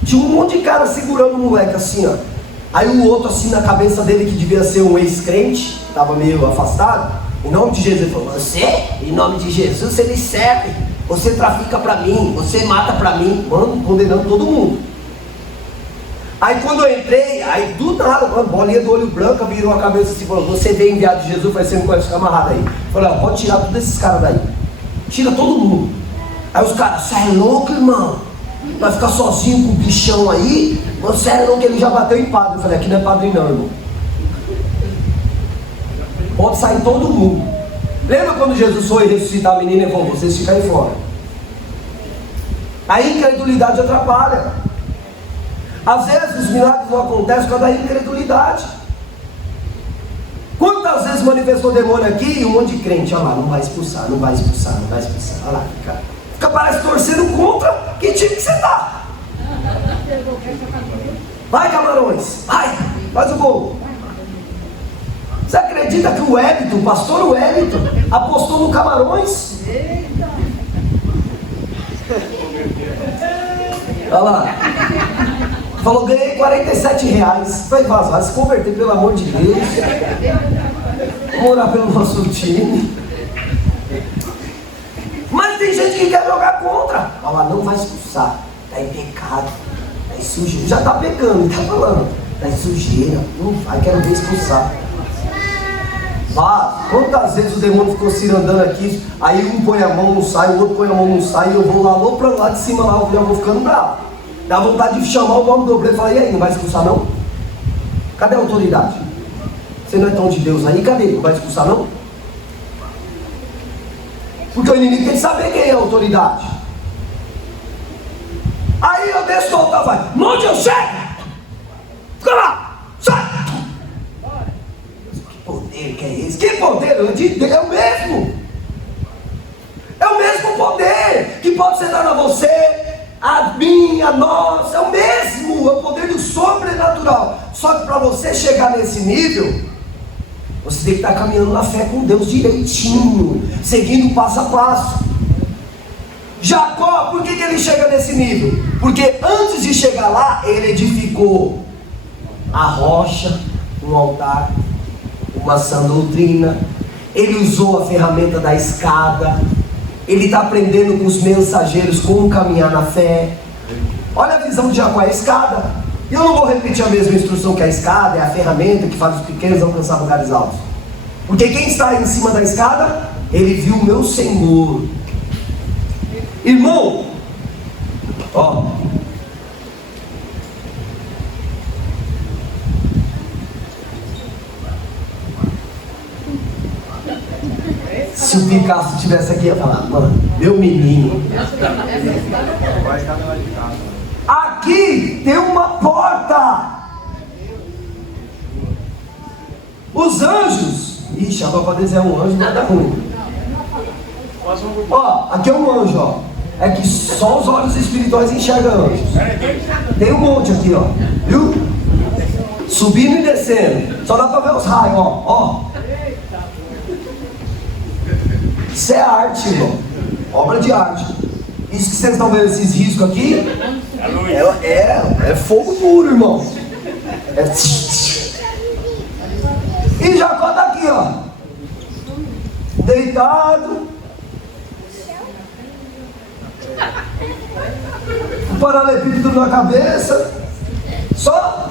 tinha um monte de cara segurando o moleque assim, ó. Aí o outro assim na cabeça dele, que devia ser um ex-crente, estava meio afastado, em nome de Jesus, ele falou, você, em nome de Jesus, você me serve, você trafica pra mim, você mata pra mim, mano, condenando todo mundo. Aí quando eu entrei, aí do nada, mano, bolinha do olho branco, virou a cabeça assim, falou, você veio enviado de Jesus, vai ser um camarada aí. Falei, ó, pode tirar todos esses caras daí, tira todo mundo. Aí os caras, você é louco, irmão? Vai ficar sozinho com o bichão aí? Você é louco, ele já bateu em padre. Eu falei, aqui não é padre não, irmão. Pode sair todo mundo. Lembra quando Jesus foi ressuscitar a menina e falou, vocês ficam aí fora? A incredulidade atrapalha. Às vezes os milagres não acontecem por causa da incredulidade. Quantas vezes manifestou demônio aqui e um monte de crente, olha lá, não vai expulsar, não vai expulsar, não vai expulsar. Olha lá, fica parece torcendo contra que time que você está. Vai, Camarões, vai, faz o gol. Você acredita que o Wellington, o pastor Wellington, apostou no Camarões? Olha lá. Falou, ganhei R$47. Vai se converter, pelo amor de Deus. Vamos orar pelo nosso time. Mas tem gente que quer jogar contra. Olha lá, não vai expulsar. Está em pecado. Está em sujeira. Já está pecando, está falando. Está em sujeira. Não vai, quero ver expulsar. Ah, quantas vezes o demônio ficou se andando aqui, aí um põe a mão, não sai, o outro põe a mão, não sai, e eu vou lá pra lá de cima, lá, eu já vou ficando bravo. Dá vontade de chamar o nome do obreiro e falar, e aí, não vai expulsar não? Cadê a autoridade? Você não é tão de Deus aí, cadê? Não vai expulsar não? Porque o inimigo tem que saber quem é a autoridade. Aí eu desço do altar, vai, onde eu chego? Fica lá, sai! Poder que é esse? Que poder? É o mesmo. É o mesmo poder que pode ser dado a você, a mim, a nós. É o mesmo. É o poder do sobrenatural. Só que para você chegar nesse nível, você tem que estar caminhando na fé com Deus direitinho, seguindo passo a passo. Jacó, por que ele chega nesse nível? Porque antes de chegar lá, ele edificou a rocha, um altar, uma sã doutrina. Ele usou a ferramenta da escada. Ele está aprendendo com os mensageiros como caminhar na fé. Olha a visão de Jacó, a escada. E eu não vou repetir a mesma instrução que a escada, é a ferramenta que faz os pequenos alcançar lugares altos. Porque quem está em cima da escada, ele viu o meu Senhor. Irmão, ó, se o Picasso estivesse aqui, ia falar, mano, meu menino. Aqui tem uma porta. Os anjos. Ixi, agora para dizer um anjo, nada ruim. Ó, aqui é um anjo, ó. É que só os olhos espirituais enxergam anjos. Tem um monte aqui, ó. Viu? Subindo e descendo. Só dá para ver os raios, ó. Ó. Isso é arte, irmão. Obra de arte. Isso que vocês estão vendo, esses riscos aqui, é fogo puro, irmão. E Jacó está aqui, ó. Deitado. Um paralelepípedo na cabeça. Só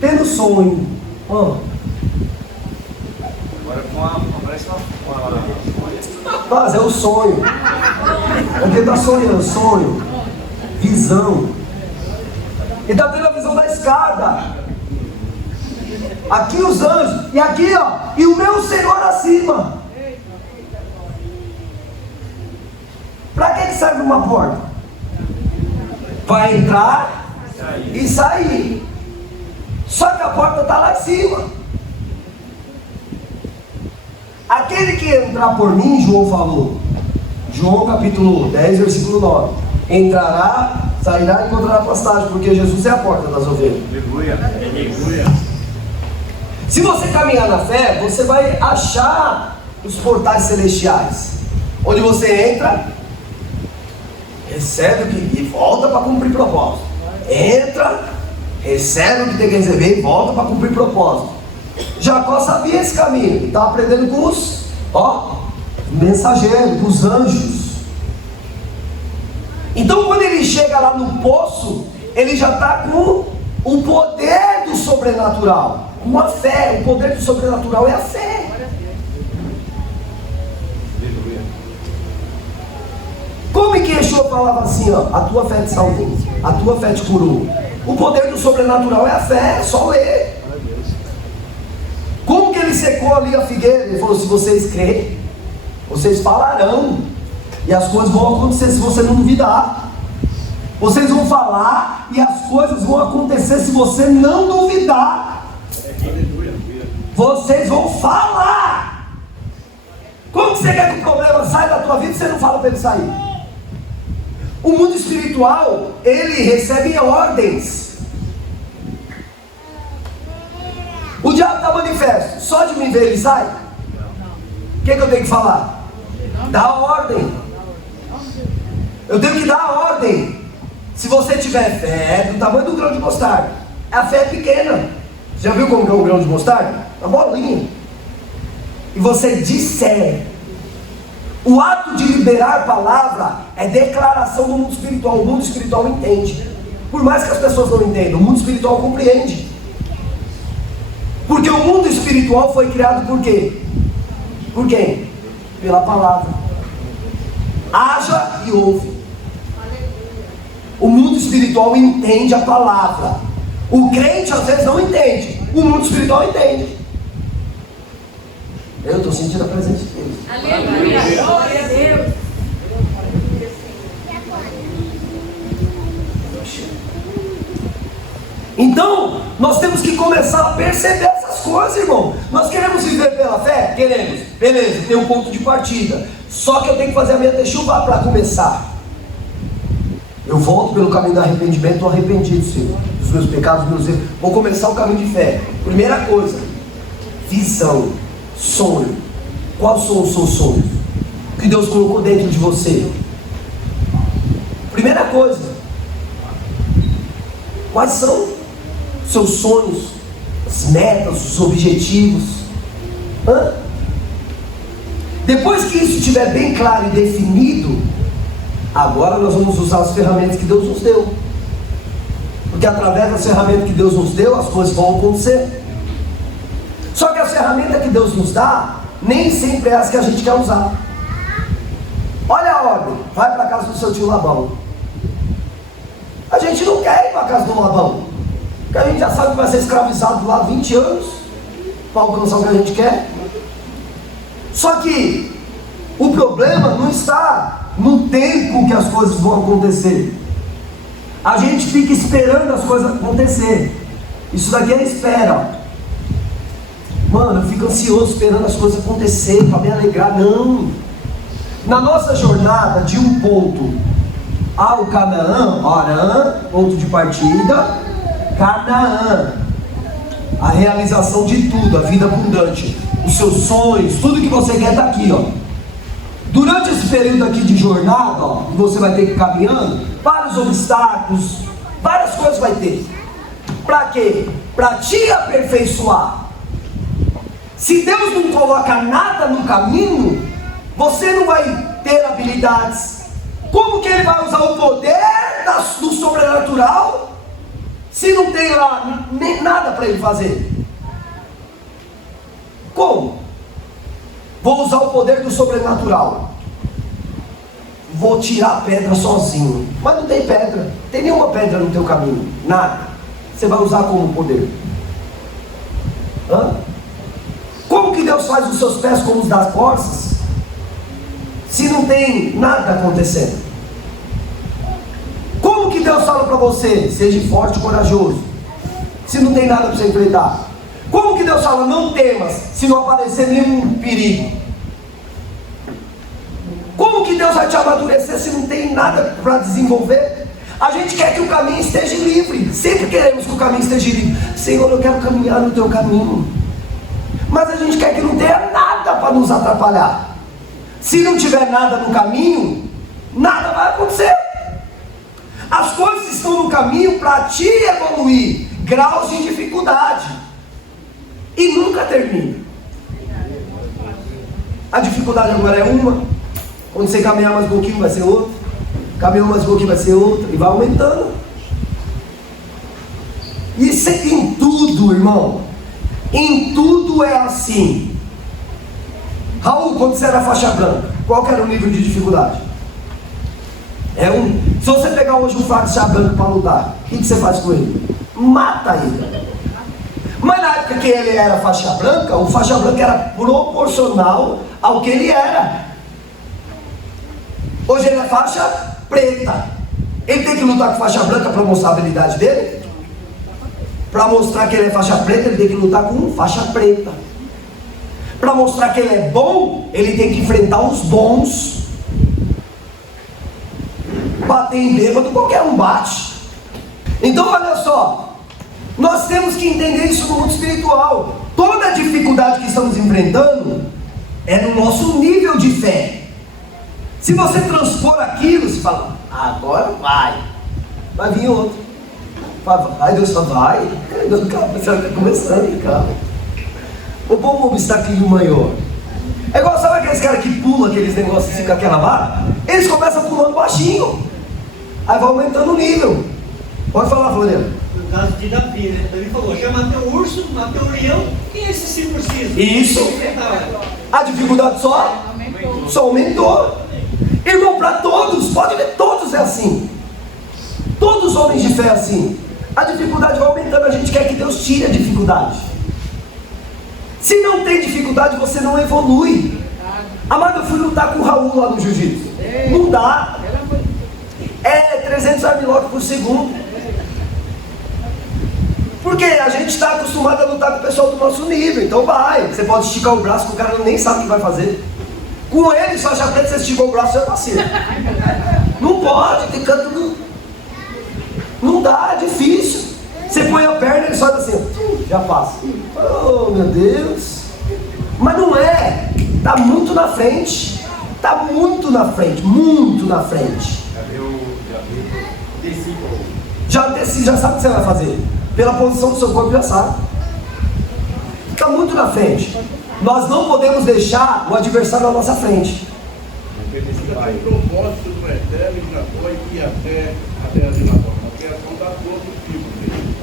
tendo sonho. Ó. Agora parece uma... Mas é o sonho. Porque está sonhando, sonho, visão. Ele está tendo a visão da escada. Aqui os anjos, e aqui ó, e o meu Senhor acima. Para que serve uma porta? Para entrar e sair. Só que a porta está lá em cima. Aquele que entrar por mim, João falou, João capítulo 10, versículo 9, entrará, sairá e encontrará pastagem, porque Jesus é a porta das ovelhas. Aleluia, aleluia. Se você caminhar na fé, você vai achar os portais celestiais, onde você entra, recebe o que e volta para cumprir propósito. Entra, recebe o que tem que receber e volta para cumprir propósito. Jacó sabia esse caminho, ele estava aprendendo com os mensageiros, com os anjos. Então quando ele chega lá no poço, ele já está com o poder do sobrenatural, com a fé. O poder do sobrenatural é a fé. Como é que Yeshua falava assim, ó, a tua fé te salvou, a tua fé te curou? O poder do sobrenatural é a fé, é só ler. Como que ele secou ali a figueira? Ele falou, se vocês crerem, vocês falarão, e as coisas vão acontecer se você não duvidar. Vocês vão falar e as coisas vão acontecer se você não duvidar. Vocês vão falar. Como que você quer que o problema saia da tua vida e você não fala para ele sair? O mundo espiritual, ele recebe ordens. O diabo está manifesto, só de me ver ele sai? O que eu tenho que falar? Dá ordem. Eu tenho que dar a ordem. Se você tiver fé do tamanho do grão de mostarda, a fé é pequena. Já viu como que é um grão de mostarda? Uma bolinha. E você disser. O ato de liberar palavra é declaração do mundo espiritual. O mundo espiritual entende. Por mais que as pessoas não entendam, o mundo espiritual compreende. Porque o mundo espiritual foi criado por quê? Por quem? Pela palavra. Haja e ouve. O mundo espiritual entende a palavra. O crente às vezes não entende. O mundo espiritual entende. Eu estou sentindo a presença de Deus. Aleluia. Glória a Deus. Então, nós temos que começar a perceber essas coisas, irmão. Nós queremos viver pela fé? Queremos. Beleza, tem um ponto de partida. Só que eu tenho que fazer a minha techuvá para começar. Eu volto pelo caminho do arrependimento, estou arrependido, Senhor, dos meus pecados, dos meus erros. Vou começar o caminho de fé. Primeira coisa, visão, sonho. Quais são os seus sonhos? O que Deus colocou dentro de você? Primeira coisa, quais são os seus sonhos, as metas, os objetivos? Depois que isso estiver bem claro e definido, agora nós vamos usar as ferramentas que Deus nos deu. Porque através das ferramentas que Deus nos deu, as coisas vão acontecer. Só que a ferramenta que Deus nos dá, nem sempre é as que a gente quer usar. Olha a ordem, vai para a casa do seu tio Labão. A gente não quer ir para a casa do Labão, porque a gente já sabe que vai ser escravizado lá 20 anos, para alcançar o que a gente quer. Só que o problema não está no tempo que as coisas vão acontecer. A gente fica esperando as coisas acontecer. Isso daqui é espera. Mano, eu fico ansioso esperando as coisas acontecer para me alegrar. Não. Na nossa jornada de um ponto ao Canaã, Arã, ponto de partida, Canaã, a realização de tudo, a vida abundante, os seus sonhos, tudo que você quer está aqui, ó. Durante esse período aqui de jornada, ó, que você vai ter que ir caminhando, vários obstáculos, várias coisas vai ter. Para quê? Para te aperfeiçoar. Se Deus não coloca nada no caminho, você não vai ter habilidades. Como que Ele vai usar o poder do sobrenatural se não tem lá nem nada para Ele fazer? Como? Vou usar o poder do sobrenatural. Vou tirar a pedra sozinho. Mas não tem pedra. Não tem nenhuma pedra no teu caminho. Nada. Você vai usar como poder? Como que Deus faz os seus pés como os das corças, se não tem nada acontecendo? Como que Deus fala para você, seja forte e corajoso, se não tem nada para você enfrentar? Como que Deus fala, não temas, se não aparecer nenhum perigo? Como que Deus vai te amadurecer se não tem nada para desenvolver? A gente quer que o caminho esteja livre. Sempre queremos que o caminho esteja livre. Senhor, eu quero caminhar no teu caminho. Mas a gente quer que não tenha nada para nos atrapalhar. Se não tiver nada no caminho, nada vai acontecer. As coisas estão no caminho para te evoluir. Graus de dificuldade. E nunca termina. A dificuldade agora é uma. Quando você caminhar mais um pouquinho vai ser outra. Caminhar mais um pouquinho vai ser outra. E vai aumentando. Isso é em tudo, irmão. Em tudo é assim. Raul, quando você era faixa branca, qual que era o nível de dificuldade? Se você pegar hoje um faixa branco para lutar, o que você faz com ele? Mata ele. Mas na época que ele era faixa branca, o faixa branca era proporcional ao que ele era. Hoje ele é faixa preta. Ele tem que lutar com faixa branca para mostrar a habilidade dele? Para mostrar que ele é faixa preta, ele tem que lutar com faixa preta. Para mostrar que ele é bom, ele tem que enfrentar os bons. Bater em bêbado, qualquer um bate. Então olha só, nós temos que entender isso no mundo espiritual. Toda a dificuldade que estamos enfrentando é no nosso nível de fé. Se você transpor aquilo, você fala, agora vai vir outro. Aí Deus fala, vai. Calma, você está começando, calma. O bom obstáculo maior. É igual, sabe aqueles caras que pulam aqueles negócios assim com aquela vara? Eles começam pulando baixinho, aí vai aumentando o nível. Pode falar, Floriano. No caso de Davi, né? Davi falou, já matei o urso, matei o leão, e esse sim precisa. Isso. A dificuldade só aumentou. Irmão, para todos, pode ver, todos é assim. Todos os homens de fé é assim. A dificuldade vai aumentando, a gente quer que Deus tire a dificuldade. Se não tem dificuldade, você não evolui. Amado, eu fui lutar com o Raul lá no jiu-jitsu. Não dá. É 300 armlock por segundo. Porque a gente está acostumado a lutar com o pessoal do nosso nível. Então vai. Você pode esticar o braço que o cara nem sabe o que vai fazer. Com ele, só já preta, você esticou o braço e é vacilo. Não pode, tem canto. Não dá, é difícil. Você põe a perna e ele só assim, já passa. Oh, meu Deus. Mas não é. Está muito na frente. Está muito na frente. Muito na frente. Já desci, já sabe o que você vai fazer. Pela posição do seu corpo, já sabe. Está muito na frente. Nós não podemos deixar o adversário na nossa frente. Porque precisa ter um propósito do eterno que já foi e até a geração. A criação dá todo o tipo dele.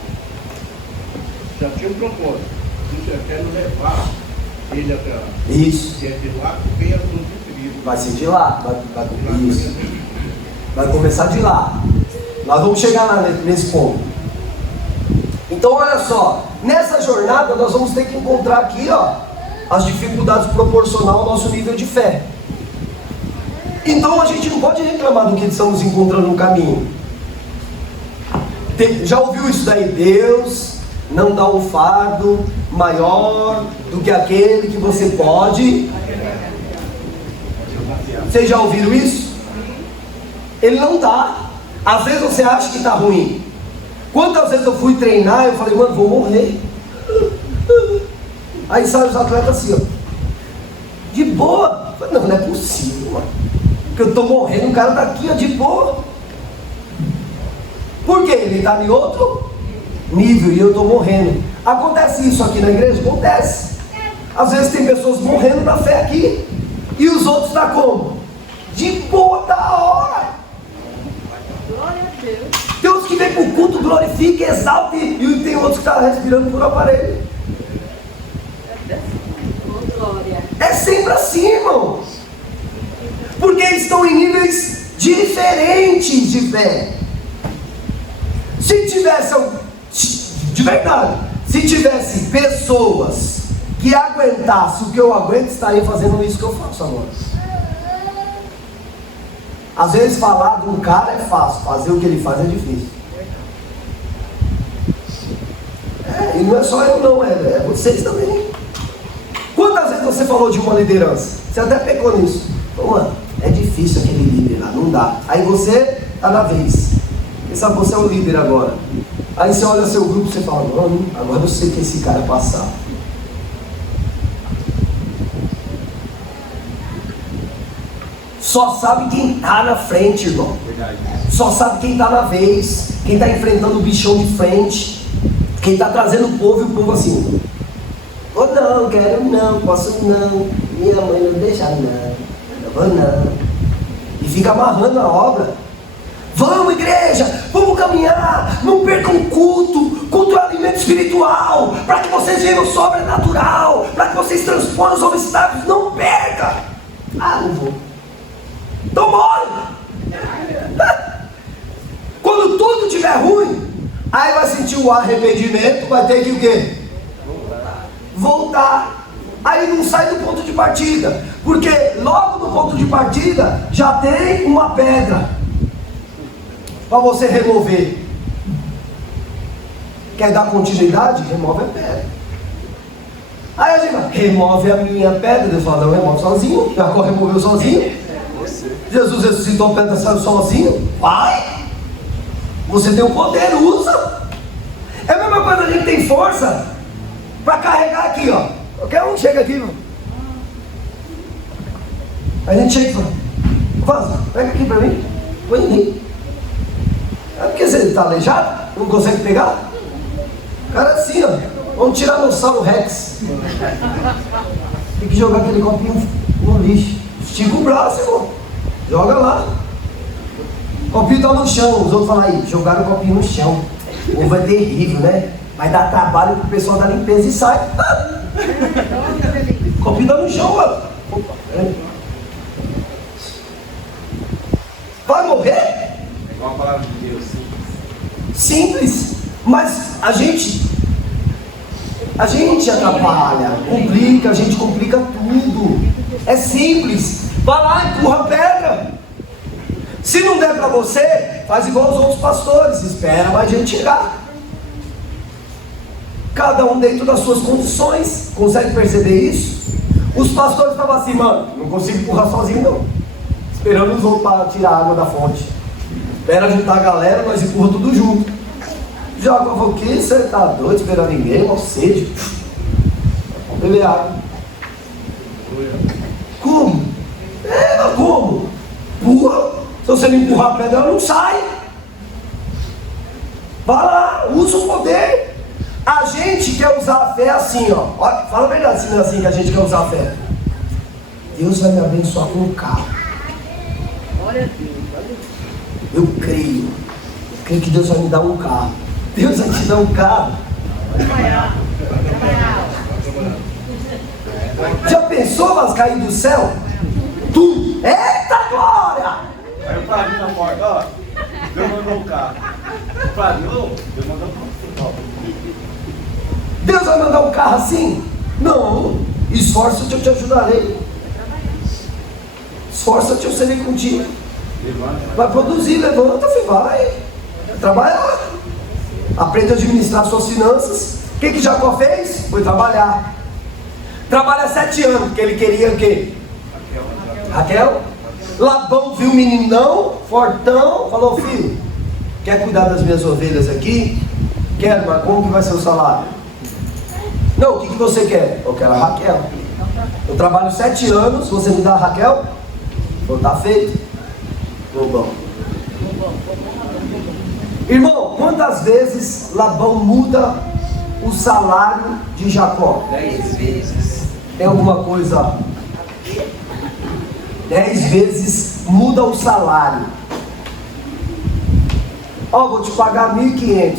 Já tinha um propósito. Isso é quero levar ele até lá. Isso. Que é de lá que vem a sua sofrida. Vai ser de lá. Isso. Vai começar de lá. Nós vamos chegar lá nesse ponto. Então olha só, nessa jornada nós vamos ter que encontrar aqui, ó, as dificuldades proporcional ao nosso nível de fé. Então a gente não pode reclamar do que estamos encontrando no caminho. Já ouviu isso daí? Deus não dá um fardo maior do que aquele que você pode. Vocês já ouviram isso? Ele não dá. Às vezes você acha que está ruim. Quantas vezes eu fui treinar e eu falei, mano, vou morrer. Aí saem os atletas assim, ó, de boa. Eu falei, não é possível, mano. Porque eu estou morrendo, o cara está aqui, ó, de boa. Por quê? Ele está em outro nível e eu estou morrendo. Acontece isso aqui na igreja? Acontece. Às vezes tem pessoas morrendo na fé aqui e os outros estão como? De boa, da hora. Glória a Deus. Tem uns que vem para o culto, glorifica, exalta, e tem outros que estão respirando por aparelho. Glória. É sempre assim, irmão. Porque eles estão em níveis diferentes de fé. Se tivesse, de verdade, se tivesse pessoas que aguentassem o que eu aguento, estariam fazendo isso que eu faço agora. Às vezes falar de um cara é fácil, fazer o que ele faz é difícil. E não é só eu não, é vocês também. Quantas vezes você falou de uma liderança? Você até pecou nisso. Então, mano, é difícil aquele líder lá, não dá. Aí você está na vez. Quem sabe você é o líder agora. Aí você olha seu grupo e você fala, mano, agora eu sei que esse cara passar. Só sabe quem está na frente, irmão. Só sabe quem está na vez. Quem está enfrentando o bichão de frente. Quem está trazendo o povo e o povo assim. Oh não, quero não, posso não. Minha mãe não deixa não. Eu vou não. E fica amarrando a obra. Vamos, igreja, vamos caminhar. Não percam o culto. Culto é alimento espiritual. Para que vocês vejam o sobrenatural. Para que vocês transponham os obstáculos. Não perca. Ah, não vou. Então morre. Quando tudo estiver ruim, aí vai sentir o arrependimento, vai ter que o quê? Voltar. Aí não sai do ponto de partida, porque logo no ponto de partida já tem uma pedra para você remover. Quer dar continuidade? Remove a pedra. Aí a gente vai, remove a minha pedra. Deus fala, não, remove sozinho. Jacó removeu sozinho. Jesus ressuscitou o pedra saiu sozinho? Vai! Você tem o poder, usa! É a mesma coisa, a gente tem força para carregar aqui, ó. Qualquer um chega aqui, mano. A gente chega e fala: Vaza, pega aqui para mim. Põe em mim. É porque você está aleijado? Não consegue pegar? O cara é assim, ó. Vamos tirar no Tiranossauro Rex. Tem que jogar aquele copinho no lixo. Estica o braço, irmão. Joga lá. O copinho está no chão. Os outros falam aí, jogaram o copinho no chão. O povo é terrível, né? Vai dar trabalho pro pessoal da limpeza e sai. O copinho está no chão, mano. Opa, vai morrer? É igual a palavra de Deus. Simples. Mas a gente atrapalha, complica, a gente complica tudo. É simples. Vai lá, empurra a pedra. Se não der para você, faz igual os outros pastores, espera mais gente chegar. Cada um dentro das suas condições. Consegue perceber isso? Os pastores estavam assim: mano, não consigo empurrar sozinho não. Esperando os outros para tirar a água da fonte. Espera juntar a galera, nós empurra tudo junto. Jacó falou: o que? Você está doido, esperando ninguém, mal sede. Vamos beber água. Como? Mas como? Empurra. Se você não empurrar a pedra, ela não sai. Vai lá, usa o poder. A gente quer usar a fé assim, ó. Olha, fala a verdade, se não é assim que a gente quer usar a fé. Deus vai me abençoar com um carro. Glória a Deus. Eu creio que Deus vai me dar um carro. Deus vai te dar um carro. Já pensou, mas cair do céu? Tu, eita glória! Aí o Flavinho na porta, ó. Deus mandou um carro. O Flavinho, Deus mandou um carro. Deus vai mandar um carro assim? Não. Esforça-te, eu te ajudarei. Esforça-te, eu serei contigo. Vai produzir, levanta, filho, vai trabalhar. Aprende a administrar suas finanças. O que Jacó fez? Foi trabalhar. Trabalha 7 anos, porque ele queria o quê? Raquel. Labão viu o meninão, fortão, falou: filho, quer cuidar das minhas ovelhas aqui? Quero, mas como que vai ser o salário? Não, o que você quer? Eu quero a Raquel. Eu trabalho 7 anos, você me dá a Raquel? Então tá feito. Bom. Irmão, quantas vezes Labão muda o salário de Jacó? 10 vezes. Tem alguma coisa? 10 vezes muda o salário. Ó, vou te pagar 1.500.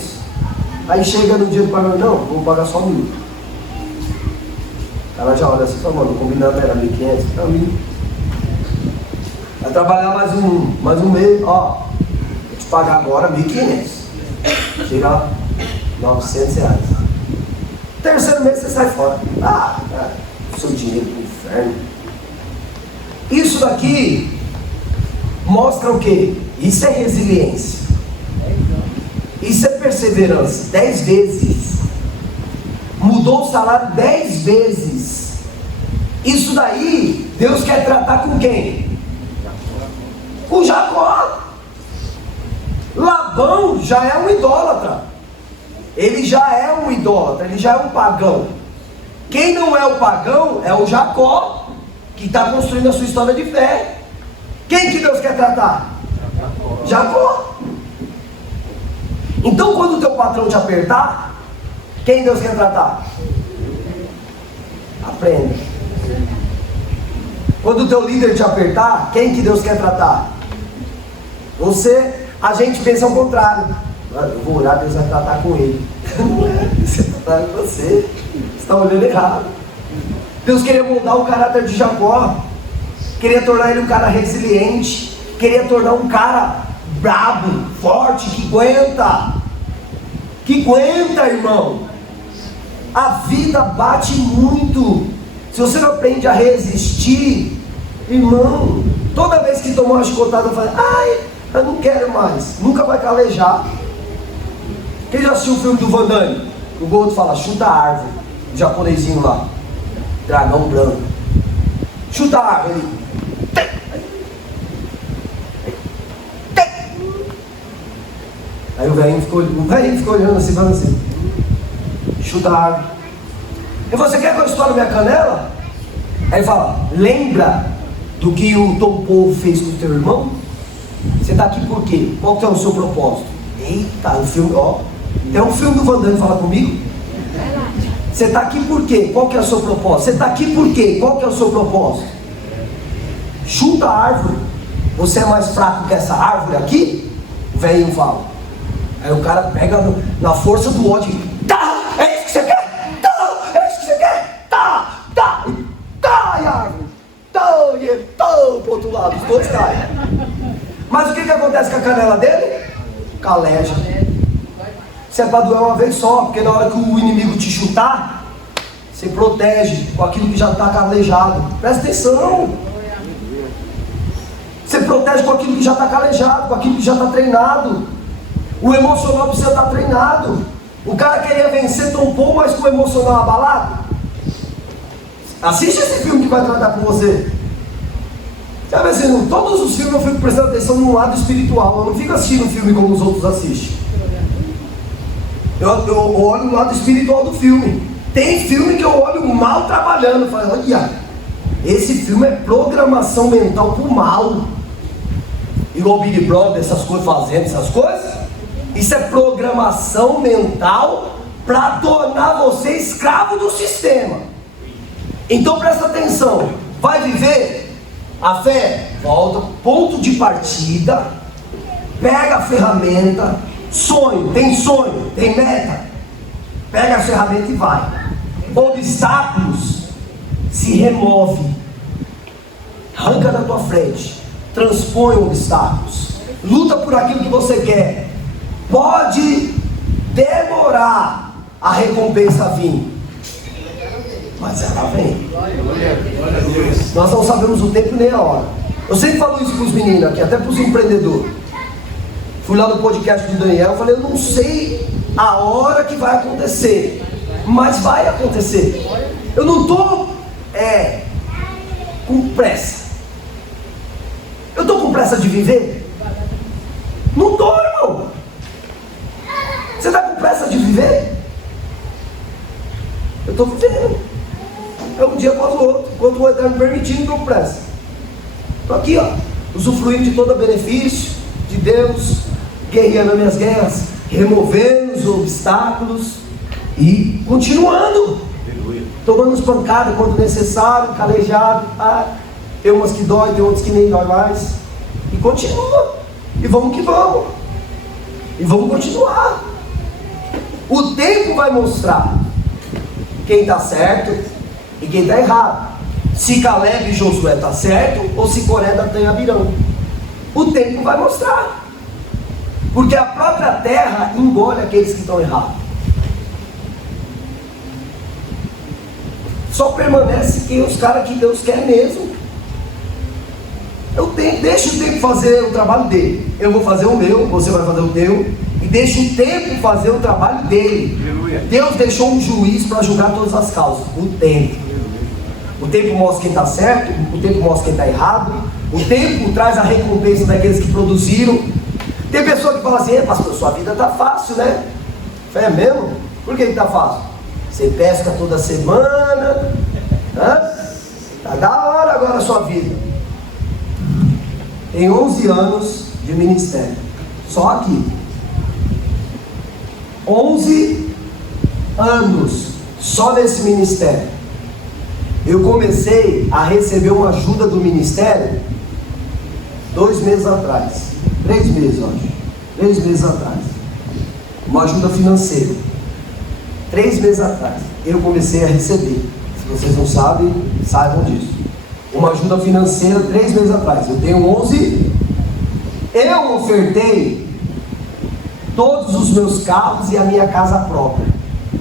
Aí chega no dia do pagamento: não, vou pagar só 1.000. O cara já olha assim: mano, combinando era 1.500, tá 1.000. Vai trabalhar mais um mês, ó, vou te pagar agora 1.500. Chega lá, R$900. Terceiro mês você sai fora. Seu dinheiro pro inferno. Isso daqui mostra o quê? Isso é resiliência. Isso é perseverança. 10 vezes. Mudou o salário 10 vezes. Isso daí, Deus quer tratar com quem? Com Jacó. Labão já é um idólatra. Ele já é um idólatra, ele já é um pagão. Quem não é o pagão é o Jacó, que está construindo a sua história de fé. Quem que Deus quer tratar? Jacó. Então quando o teu patrão te apertar, quem Deus quer tratar? Aprenda. Quando o teu líder te apertar, quem que Deus quer tratar? Você. A gente pensa ao contrário: eu vou orar, Deus vai tratar com ele. Não é, você está tratando com você. Você está olhando errado. Deus queria moldar o caráter de Jacó, queria tornar ele um cara resiliente, queria tornar um cara brabo, forte, que aguenta, irmão. A vida bate muito. Se você não aprende a resistir, irmão, toda vez que tomou uma chicotada, eu falei: eu não quero mais, nunca vai calejar. Quem já assistiu o filme do Van Damme? O outro fala: chuta a árvore, o japonesinho lá, dragão branco, chuta a árvore. Aí o velhinho ficou olhando assim, falando assim: chuta a árvore. E você quer que eu estoure minha canela? Aí ele fala: lembra do que o Tom Paul fez com o teu irmão? Você está aqui por quê? Qual que é o seu propósito? Eita, o filme, ó. Tem um filme do Van Damme, fala comigo. Você está aqui por quê? Qual que é o seu propósito? Você está aqui por quê? Qual que é o seu propósito? Chuta a árvore. Você é mais fraco que essa árvore aqui? O velhinho fala. Aí o cara pega na força do ódio. Tá! É isso que você quer? Tá! É isso que você quer? Tá! Tá! Tá! E a árvore? Tá! E ele tá pro outro lado. Os dois caem. Mas o que acontece com a canela dele? Caleja. Isso é para doer uma vez só, porque na hora que o inimigo te chutar, você protege com aquilo que já está calejado. Presta atenção. Você protege com aquilo que já está calejado, com aquilo que já está treinado. O emocional precisa estar treinado. O cara queria vencer Tom Paul, mas com o emocional abalado. Assiste esse filme que vai tratar com você. Sabe assim, todos os filmes eu fico prestando atenção no lado espiritual. Eu não fico assistindo o filme como os outros assistem. Eu olho o lado espiritual do filme. Tem filme que eu olho mal trabalhando. Falo: olha, esse filme é programação mental pro mal. Igual o Big Brother, essas coisas, fazendo essas coisas. Isso é programação mental para tornar você escravo do sistema. Então presta atenção. Vai viver a fé? Volta, ponto de partida. Pega a ferramenta. Sonho, tem meta. Pega a ferramenta e vai. Obstáculos se remove. Arranca da tua frente. Transpõe obstáculos. Luta por aquilo que você quer. Pode demorar a recompensa vir, mas ela vem. Nós não sabemos o tempo nem a hora. Eu sempre falo isso para os meninos aqui, até para os empreendedores. Fui lá no podcast do Daniel e falei: eu não sei a hora que vai acontecer, mas vai acontecer. Eu não estou com pressa. Eu estou com pressa de viver? Não estou, irmão. Você está com pressa de viver? Eu estou vivendo. É um dia após o outro. Enquanto o Eterno permitir, não estou com pressa. Estou aqui, ó, usufruindo de todo o benefício de Deus, guerreando as minhas guerras, removendo os obstáculos e continuando. Tomando as pancadas quando necessário, calejado. Tem umas que dói, tem outras que nem dói mais. E continua. E vamos que vamos. E vamos continuar. O tempo vai mostrar quem está certo e quem está errado. Se Caleb e Josué está certo ou se Coré, Datã e Abirão. O tempo vai mostrar. Porque a própria terra engole aqueles que estão errados. Só permanece quem os caras que Deus quer mesmo. Deixa o tempo fazer o trabalho dele. Eu vou fazer o meu, você vai fazer o teu. E deixa o tempo fazer o trabalho dele. Aleluia. Deus deixou um juiz para julgar todas as causas. O tempo. O tempo mostra quem está certo, o tempo mostra quem está errado. O tempo traz a recompensa daqueles que produziram. Tem pessoa que fala assim: pastor, sua vida está fácil, né? É mesmo? Por que está fácil? Você pesca toda semana. Está da hora agora a sua vida. Tem 11 anos de ministério. Só aqui. 11 anos. Só nesse ministério. Eu comecei a receber uma ajuda do ministério 2 meses atrás. 3 meses, eu acho. 3 meses atrás. Uma ajuda financeira. 3 meses atrás. Eu comecei a receber. Se vocês não sabem, saibam disso. Uma ajuda financeira 3 meses atrás. Eu tenho 11. Eu ofertei todos os meus carros e a minha casa própria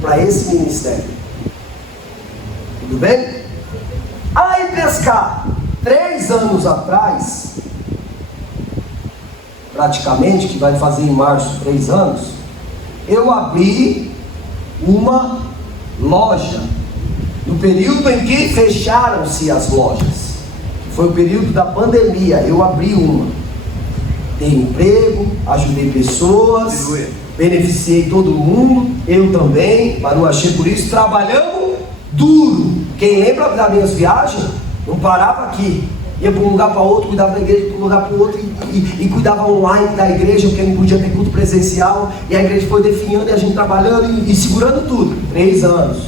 para esse ministério. Tudo bem? Aí pescar 3 anos atrás, praticamente, que vai fazer em março 3 anos, eu abri uma loja. No período em que fecharam-se as lojas, foi o período da pandemia, eu abri uma. Dei emprego, ajudei pessoas, beneficiei todo mundo, eu também, Baruch Hashem, por isso trabalhamos duro. Quem lembra das minhas viagens, não parava aqui, ia para um lugar para outro, cuidava da igreja, para um lugar para o outro e cuidava online da igreja, porque não podia ter culto presencial, e a igreja foi definhando e a gente trabalhando e segurando tudo. 3 anos.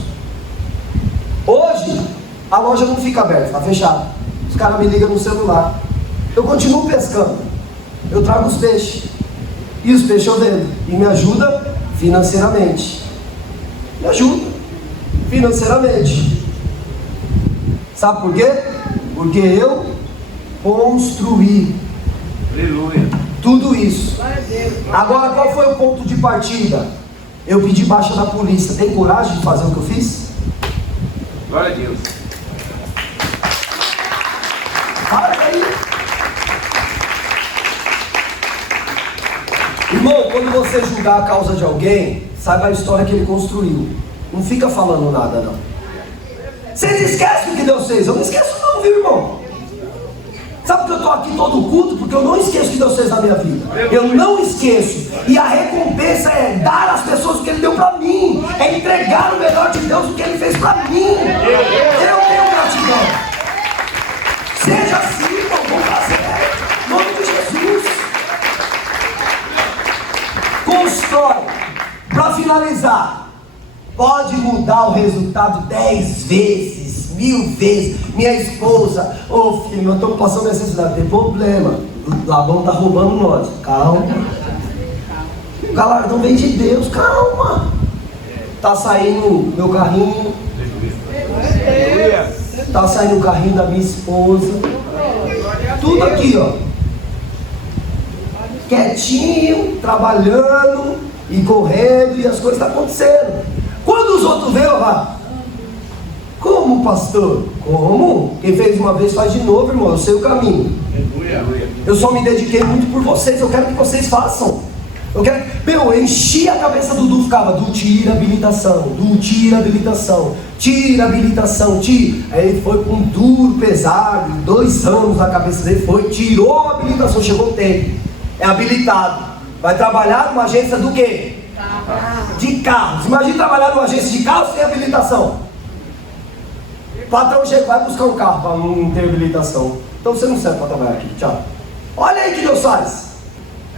Hoje, a loja não fica aberta, está fechada. Os caras me ligam no celular. Eu continuo pescando, eu trago os peixes, e os peixes eu vendo, e me ajuda financeiramente. Me ajuda financeiramente. Sabe por quê? Porque eu construí tudo isso. Agora, qual foi o ponto de partida? Eu pedi baixa da polícia. Tem coragem de fazer o que eu fiz? Glória a Deus. Para aí. Irmão, quando você julgar a causa de alguém, saiba a história que ele construiu. Não fica falando nada, não. Vocês esquecem o que Deus fez? Eu não esqueço não, viu, irmão? Sabe que eu estou aqui todo culto? Porque eu não esqueço o que Deus fez na minha vida. Eu não esqueço. E a recompensa é dar às pessoas o que Ele deu para mim. É entregar o melhor de Deus, o que Ele fez para mim. Eu tenho gratidão. Seja assim, irmão. Vamos fazer. Em nome de Jesus. Constrói. Para finalizar. Pode mudar o resultado 10 vezes, 1000 vezes. Minha esposa, filho, nós estamos passando necessidade, tem problema. O Labão está roubando nós. Calma. O galardão vem de Deus, calma. Tá saindo meu carrinho. Tá saindo o carrinho da minha esposa. Tudo aqui, ó. Quietinho, trabalhando e correndo, e as coisas estão acontecendo. Quando os outros veem, como, pastor? Como? Quem fez uma vez faz de novo, irmão. Eu sei o caminho. Eu só me dediquei muito por vocês. Eu quero que vocês façam. Eu enchi a cabeça do Du, ficava do tira habilitação, tira habilitação. Aí ele foi com um duro, pesado, 2 anos na cabeça dele, tirou a habilitação, chegou o tempo. É habilitado. Vai trabalhar numa agência do quê? De carros. Imagina trabalhar numa agência de carros sem habilitação. O patrão chega, vai buscar um carro para não ter habilitação. Então você não serve para trabalhar aqui. Tchau. Olha aí que Deus faz.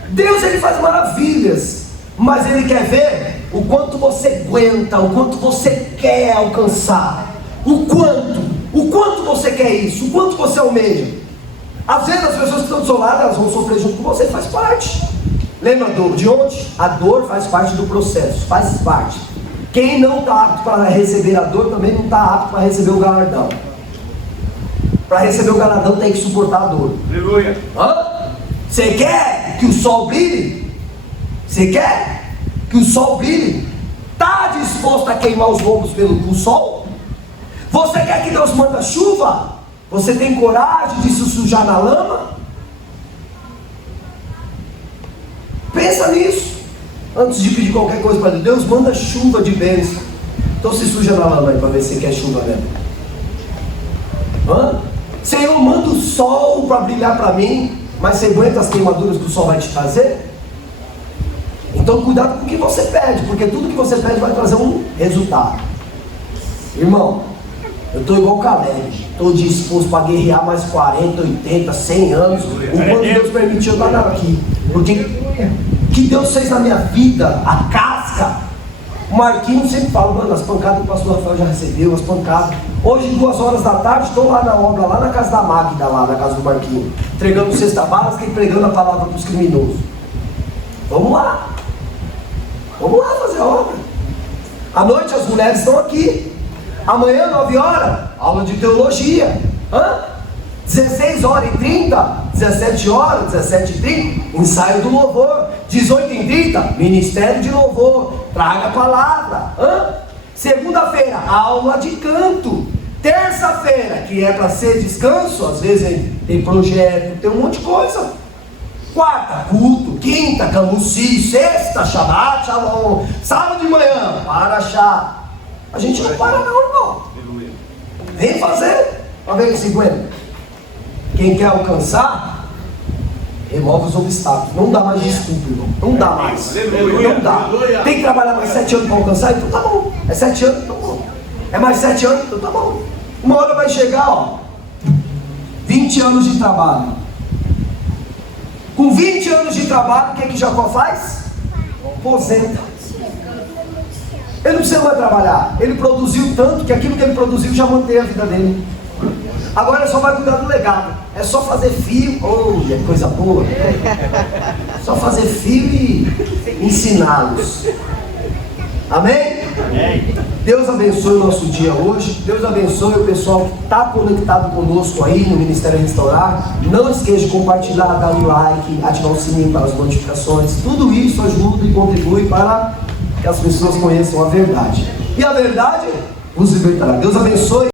Deus, ele faz maravilhas, mas ele quer ver o quanto você aguenta, o quanto você quer alcançar, o quanto você quer isso, o quanto você almeja. Às vezes as pessoas que estão do seu lado, elas vão sofrer junto com você, faz parte. Lembra de ontem? A dor faz parte do processo, faz parte. Quem não está apto para receber a dor, também não está apto para receber o galardão. Para receber o galardão tem que suportar a dor. Aleluia. Você quer que o sol brilhe? Você quer que o sol brilhe? Está disposto a queimar os lombos pelo sol? Você quer que Deus manda chuva? Você tem coragem de se sujar na lama? Pensa nisso. Antes de pedir qualquer coisa para Deus, Deus manda chuva de bênção. Então se suja na lama aí para ver se você quer chuva mesmo. Senhor, manda o sol para brilhar para mim, mas você aguenta as queimaduras que o sol vai te trazer? Então cuidado com o que você pede, porque tudo que você pede vai trazer um resultado. Irmão, eu estou igual o Caleb, estou disposto para guerrear mais 40, 80, 100 anos, enquanto Deus permitiu eu estar aqui. Porque o que Deus fez na minha vida, a casca. O Marquinhos sempre fala, mano, as pancadas que o pastor Rafael já recebeu, as pancadas. Hoje, 2 horas da tarde, estou lá na obra, lá na casa da Magda, lá na casa do Marquinhos, entregando cesta básica e pregando a palavra para os criminosos. Vamos lá fazer a obra. À noite as mulheres estão aqui. Amanhã, 9 horas, aula de teologia. 16h30, 17h, 17h30, ensaio do louvor. 18h30, ministério de louvor. Traga a palavra. Segunda-feira, aula de canto. Terça-feira, que é para ser descanso, às vezes tem projeto, tem um monte de coisa. Quarta, culto. Quinta, camuci. Sexta, shabat, shalom. Sábado de manhã, paraxá. A gente não para não, irmão. Vem fazer, para ver que se aguenta. Quem quer alcançar, Remove os obstáculos. Não dá mais desculpa, irmão. Não dá mais. Não dá. Tem que trabalhar mais 7 anos para alcançar? Então tá bom. É 7 anos? Então tá bom. É mais 7 anos? Então tá bom. Uma hora vai chegar, ó. 20 anos de trabalho. Com 20 anos de trabalho, o que Jacó faz? Aposenta. Ele não precisa mais trabalhar. Ele produziu tanto que aquilo que ele produziu já mantém a vida dele. Agora só vai cuidar do legado. É só fazer filho. Oh, é coisa boa. Só fazer filho e ensiná-los. Amém? Deus abençoe o nosso dia hoje. Deus abençoe o pessoal que está conectado conosco aí no Ministério Restaurar. Não esqueça de compartilhar, dar um like, ativar o sininho para as notificações. Tudo isso ajuda e contribui para que as pessoas conheçam a verdade. E a verdade os libertará. Deus abençoe.